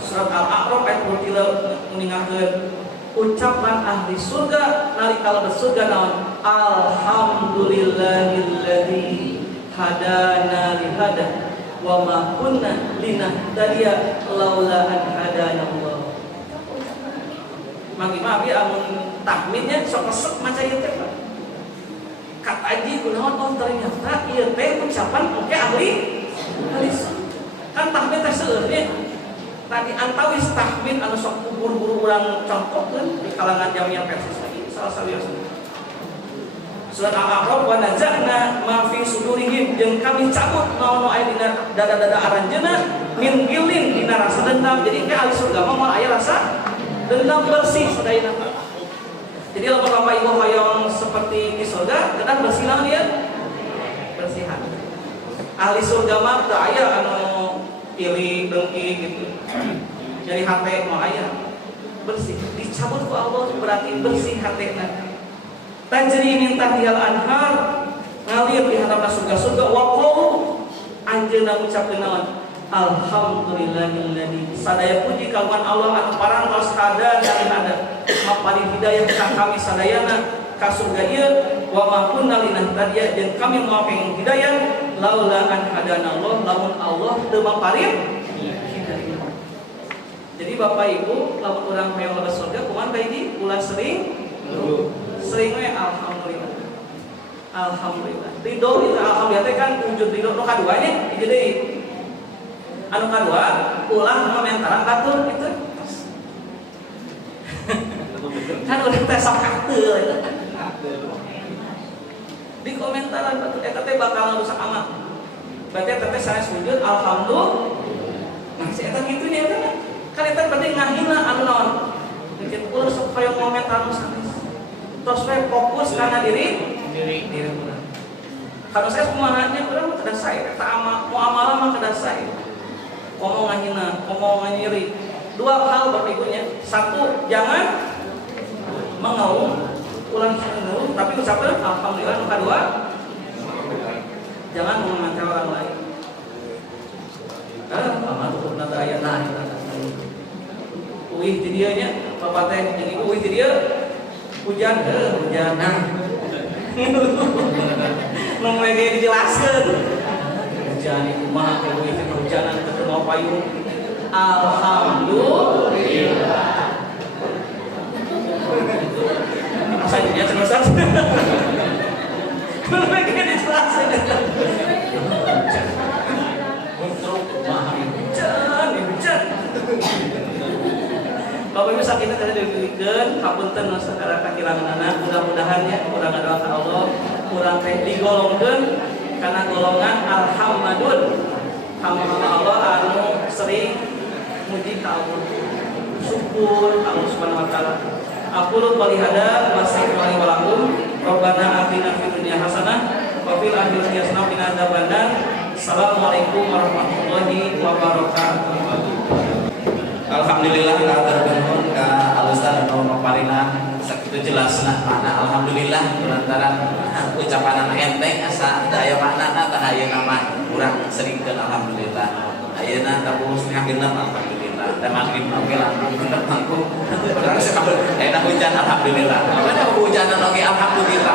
Surat Al-A'raf ayat 23 ningakeun ucapan ahli surga nalika lebet surga naon? Alhamdulillahilladzi hadana li hada wa ma kunna linahtadiya laula an hadana Allah. Manggi mah abi amun tahmidnya sok resep maca ieu teh Pak. Kataji kunaon oh ternyata ieu teh ucapan oke ahli kan tahmid teh seueurnya. Tadi antawis tahmid anu sok buru-buru urang contohkeun di kalangan jamiah persis lagi salah satu Surat Al-A'raf wa naza'na ma fi sudurihim jeung kami cabut naon aya dina dada-dada aranjeuna min gilin dina rasa dendam. Jadi ke ahli surga mah aya rasa dendam bersih sadayana. Jadi lamun Bapak Ibu hoyong seperti di surga, kedah bersih naon dia? Bersih hati. ahli surga mah teu aya anu iri dengki gitu. Jadi hate mah aya bersih. Dicabut ku Allah berarti bersih hatena. Tajri min tahtihal anhar ngalir di hadapan surga-surga wa qalu anjeunna ngucapkeun naon alhamdulillahilladzi sadaya puji kagungan Allah anu parantos hada dan ada mapari hidayah ka kami sadayana ka surga ieu wa ma kunna linahtadiya jeung kami moal pengin hidayah laula an hadanallah lamun Allah teu maparin hidayah. Jadi Bapak Ibu lamun urang hoyong leres surga kumaha bae ulah sering we alhamdulillah. Alhamdulillah. Ridho itu alhamdulillah kan wujud ridho nu kaduanya ieu deui. Anu kadua ulah komentaran batur gitu. Kan urang teh sok akteu. Di komentaran batur eta teh bakal rusak amat. Berarti eta teh sanes wujud alhamdulillah. Nah, si eta kitu nya eta kan eta berarti ngahina anu naon. Bikin ulah sok hoyong komentar nu sanes. Terus we fokus karena diri urang. Kalau saya kumahanya urang kada sae eta muamalah mah kada sae. Ngomong ngahina, ngomong nganyiri. Dua hal Bapak Ibunya. Satu, jangan mengeluh, ulang mengeluh, tapi ucapkan alhamdulillah. Yang kedua, jangan mengomentari orang lain. Mama tuh nata aya nah. Uih di dieu nya, Bapak teh jeung Ibu uih di dieu. Hujan nah. Nu mege dijelaskeun. Hujan itu mah uih teh hujanan ketemu payung. Alhamdulillah. Saya terus. Nu mege dijelaskeun. Untuk mah hujan. Bapak Ibu sakitnya tadi diberikan hapunten saudara kakiranganana mudah-mudahan ya urang ngadoa ka Allah urang teh digolongkeun kana golongan alhamdulillah hamba Allah anu sering muji ka Allah syukur Allah Subhanahu wa taala. Aqulu qouli hada wa astaghfirullahi wa lakum rabbana atina fid dunya hasanah wa fil akhirati hasanah wa qina adzabannar. Assalamualaikum warahmatullahi wabarakatuh. Alhamdulillah katurun ka alusan anu maparina sakitu jelasna makna alhamdulillah lantaran ucapan enteng asa teu aya maknana tah ayeuna mah urang seringkeun alhamdulillah. Ayeuna tapus ngageunna alhamdulillah. Da magrib oge alhamdulillah mangku. Urang sakabeh enak hujan alhamdulillah. Kada hujanan oge alhamdulillah.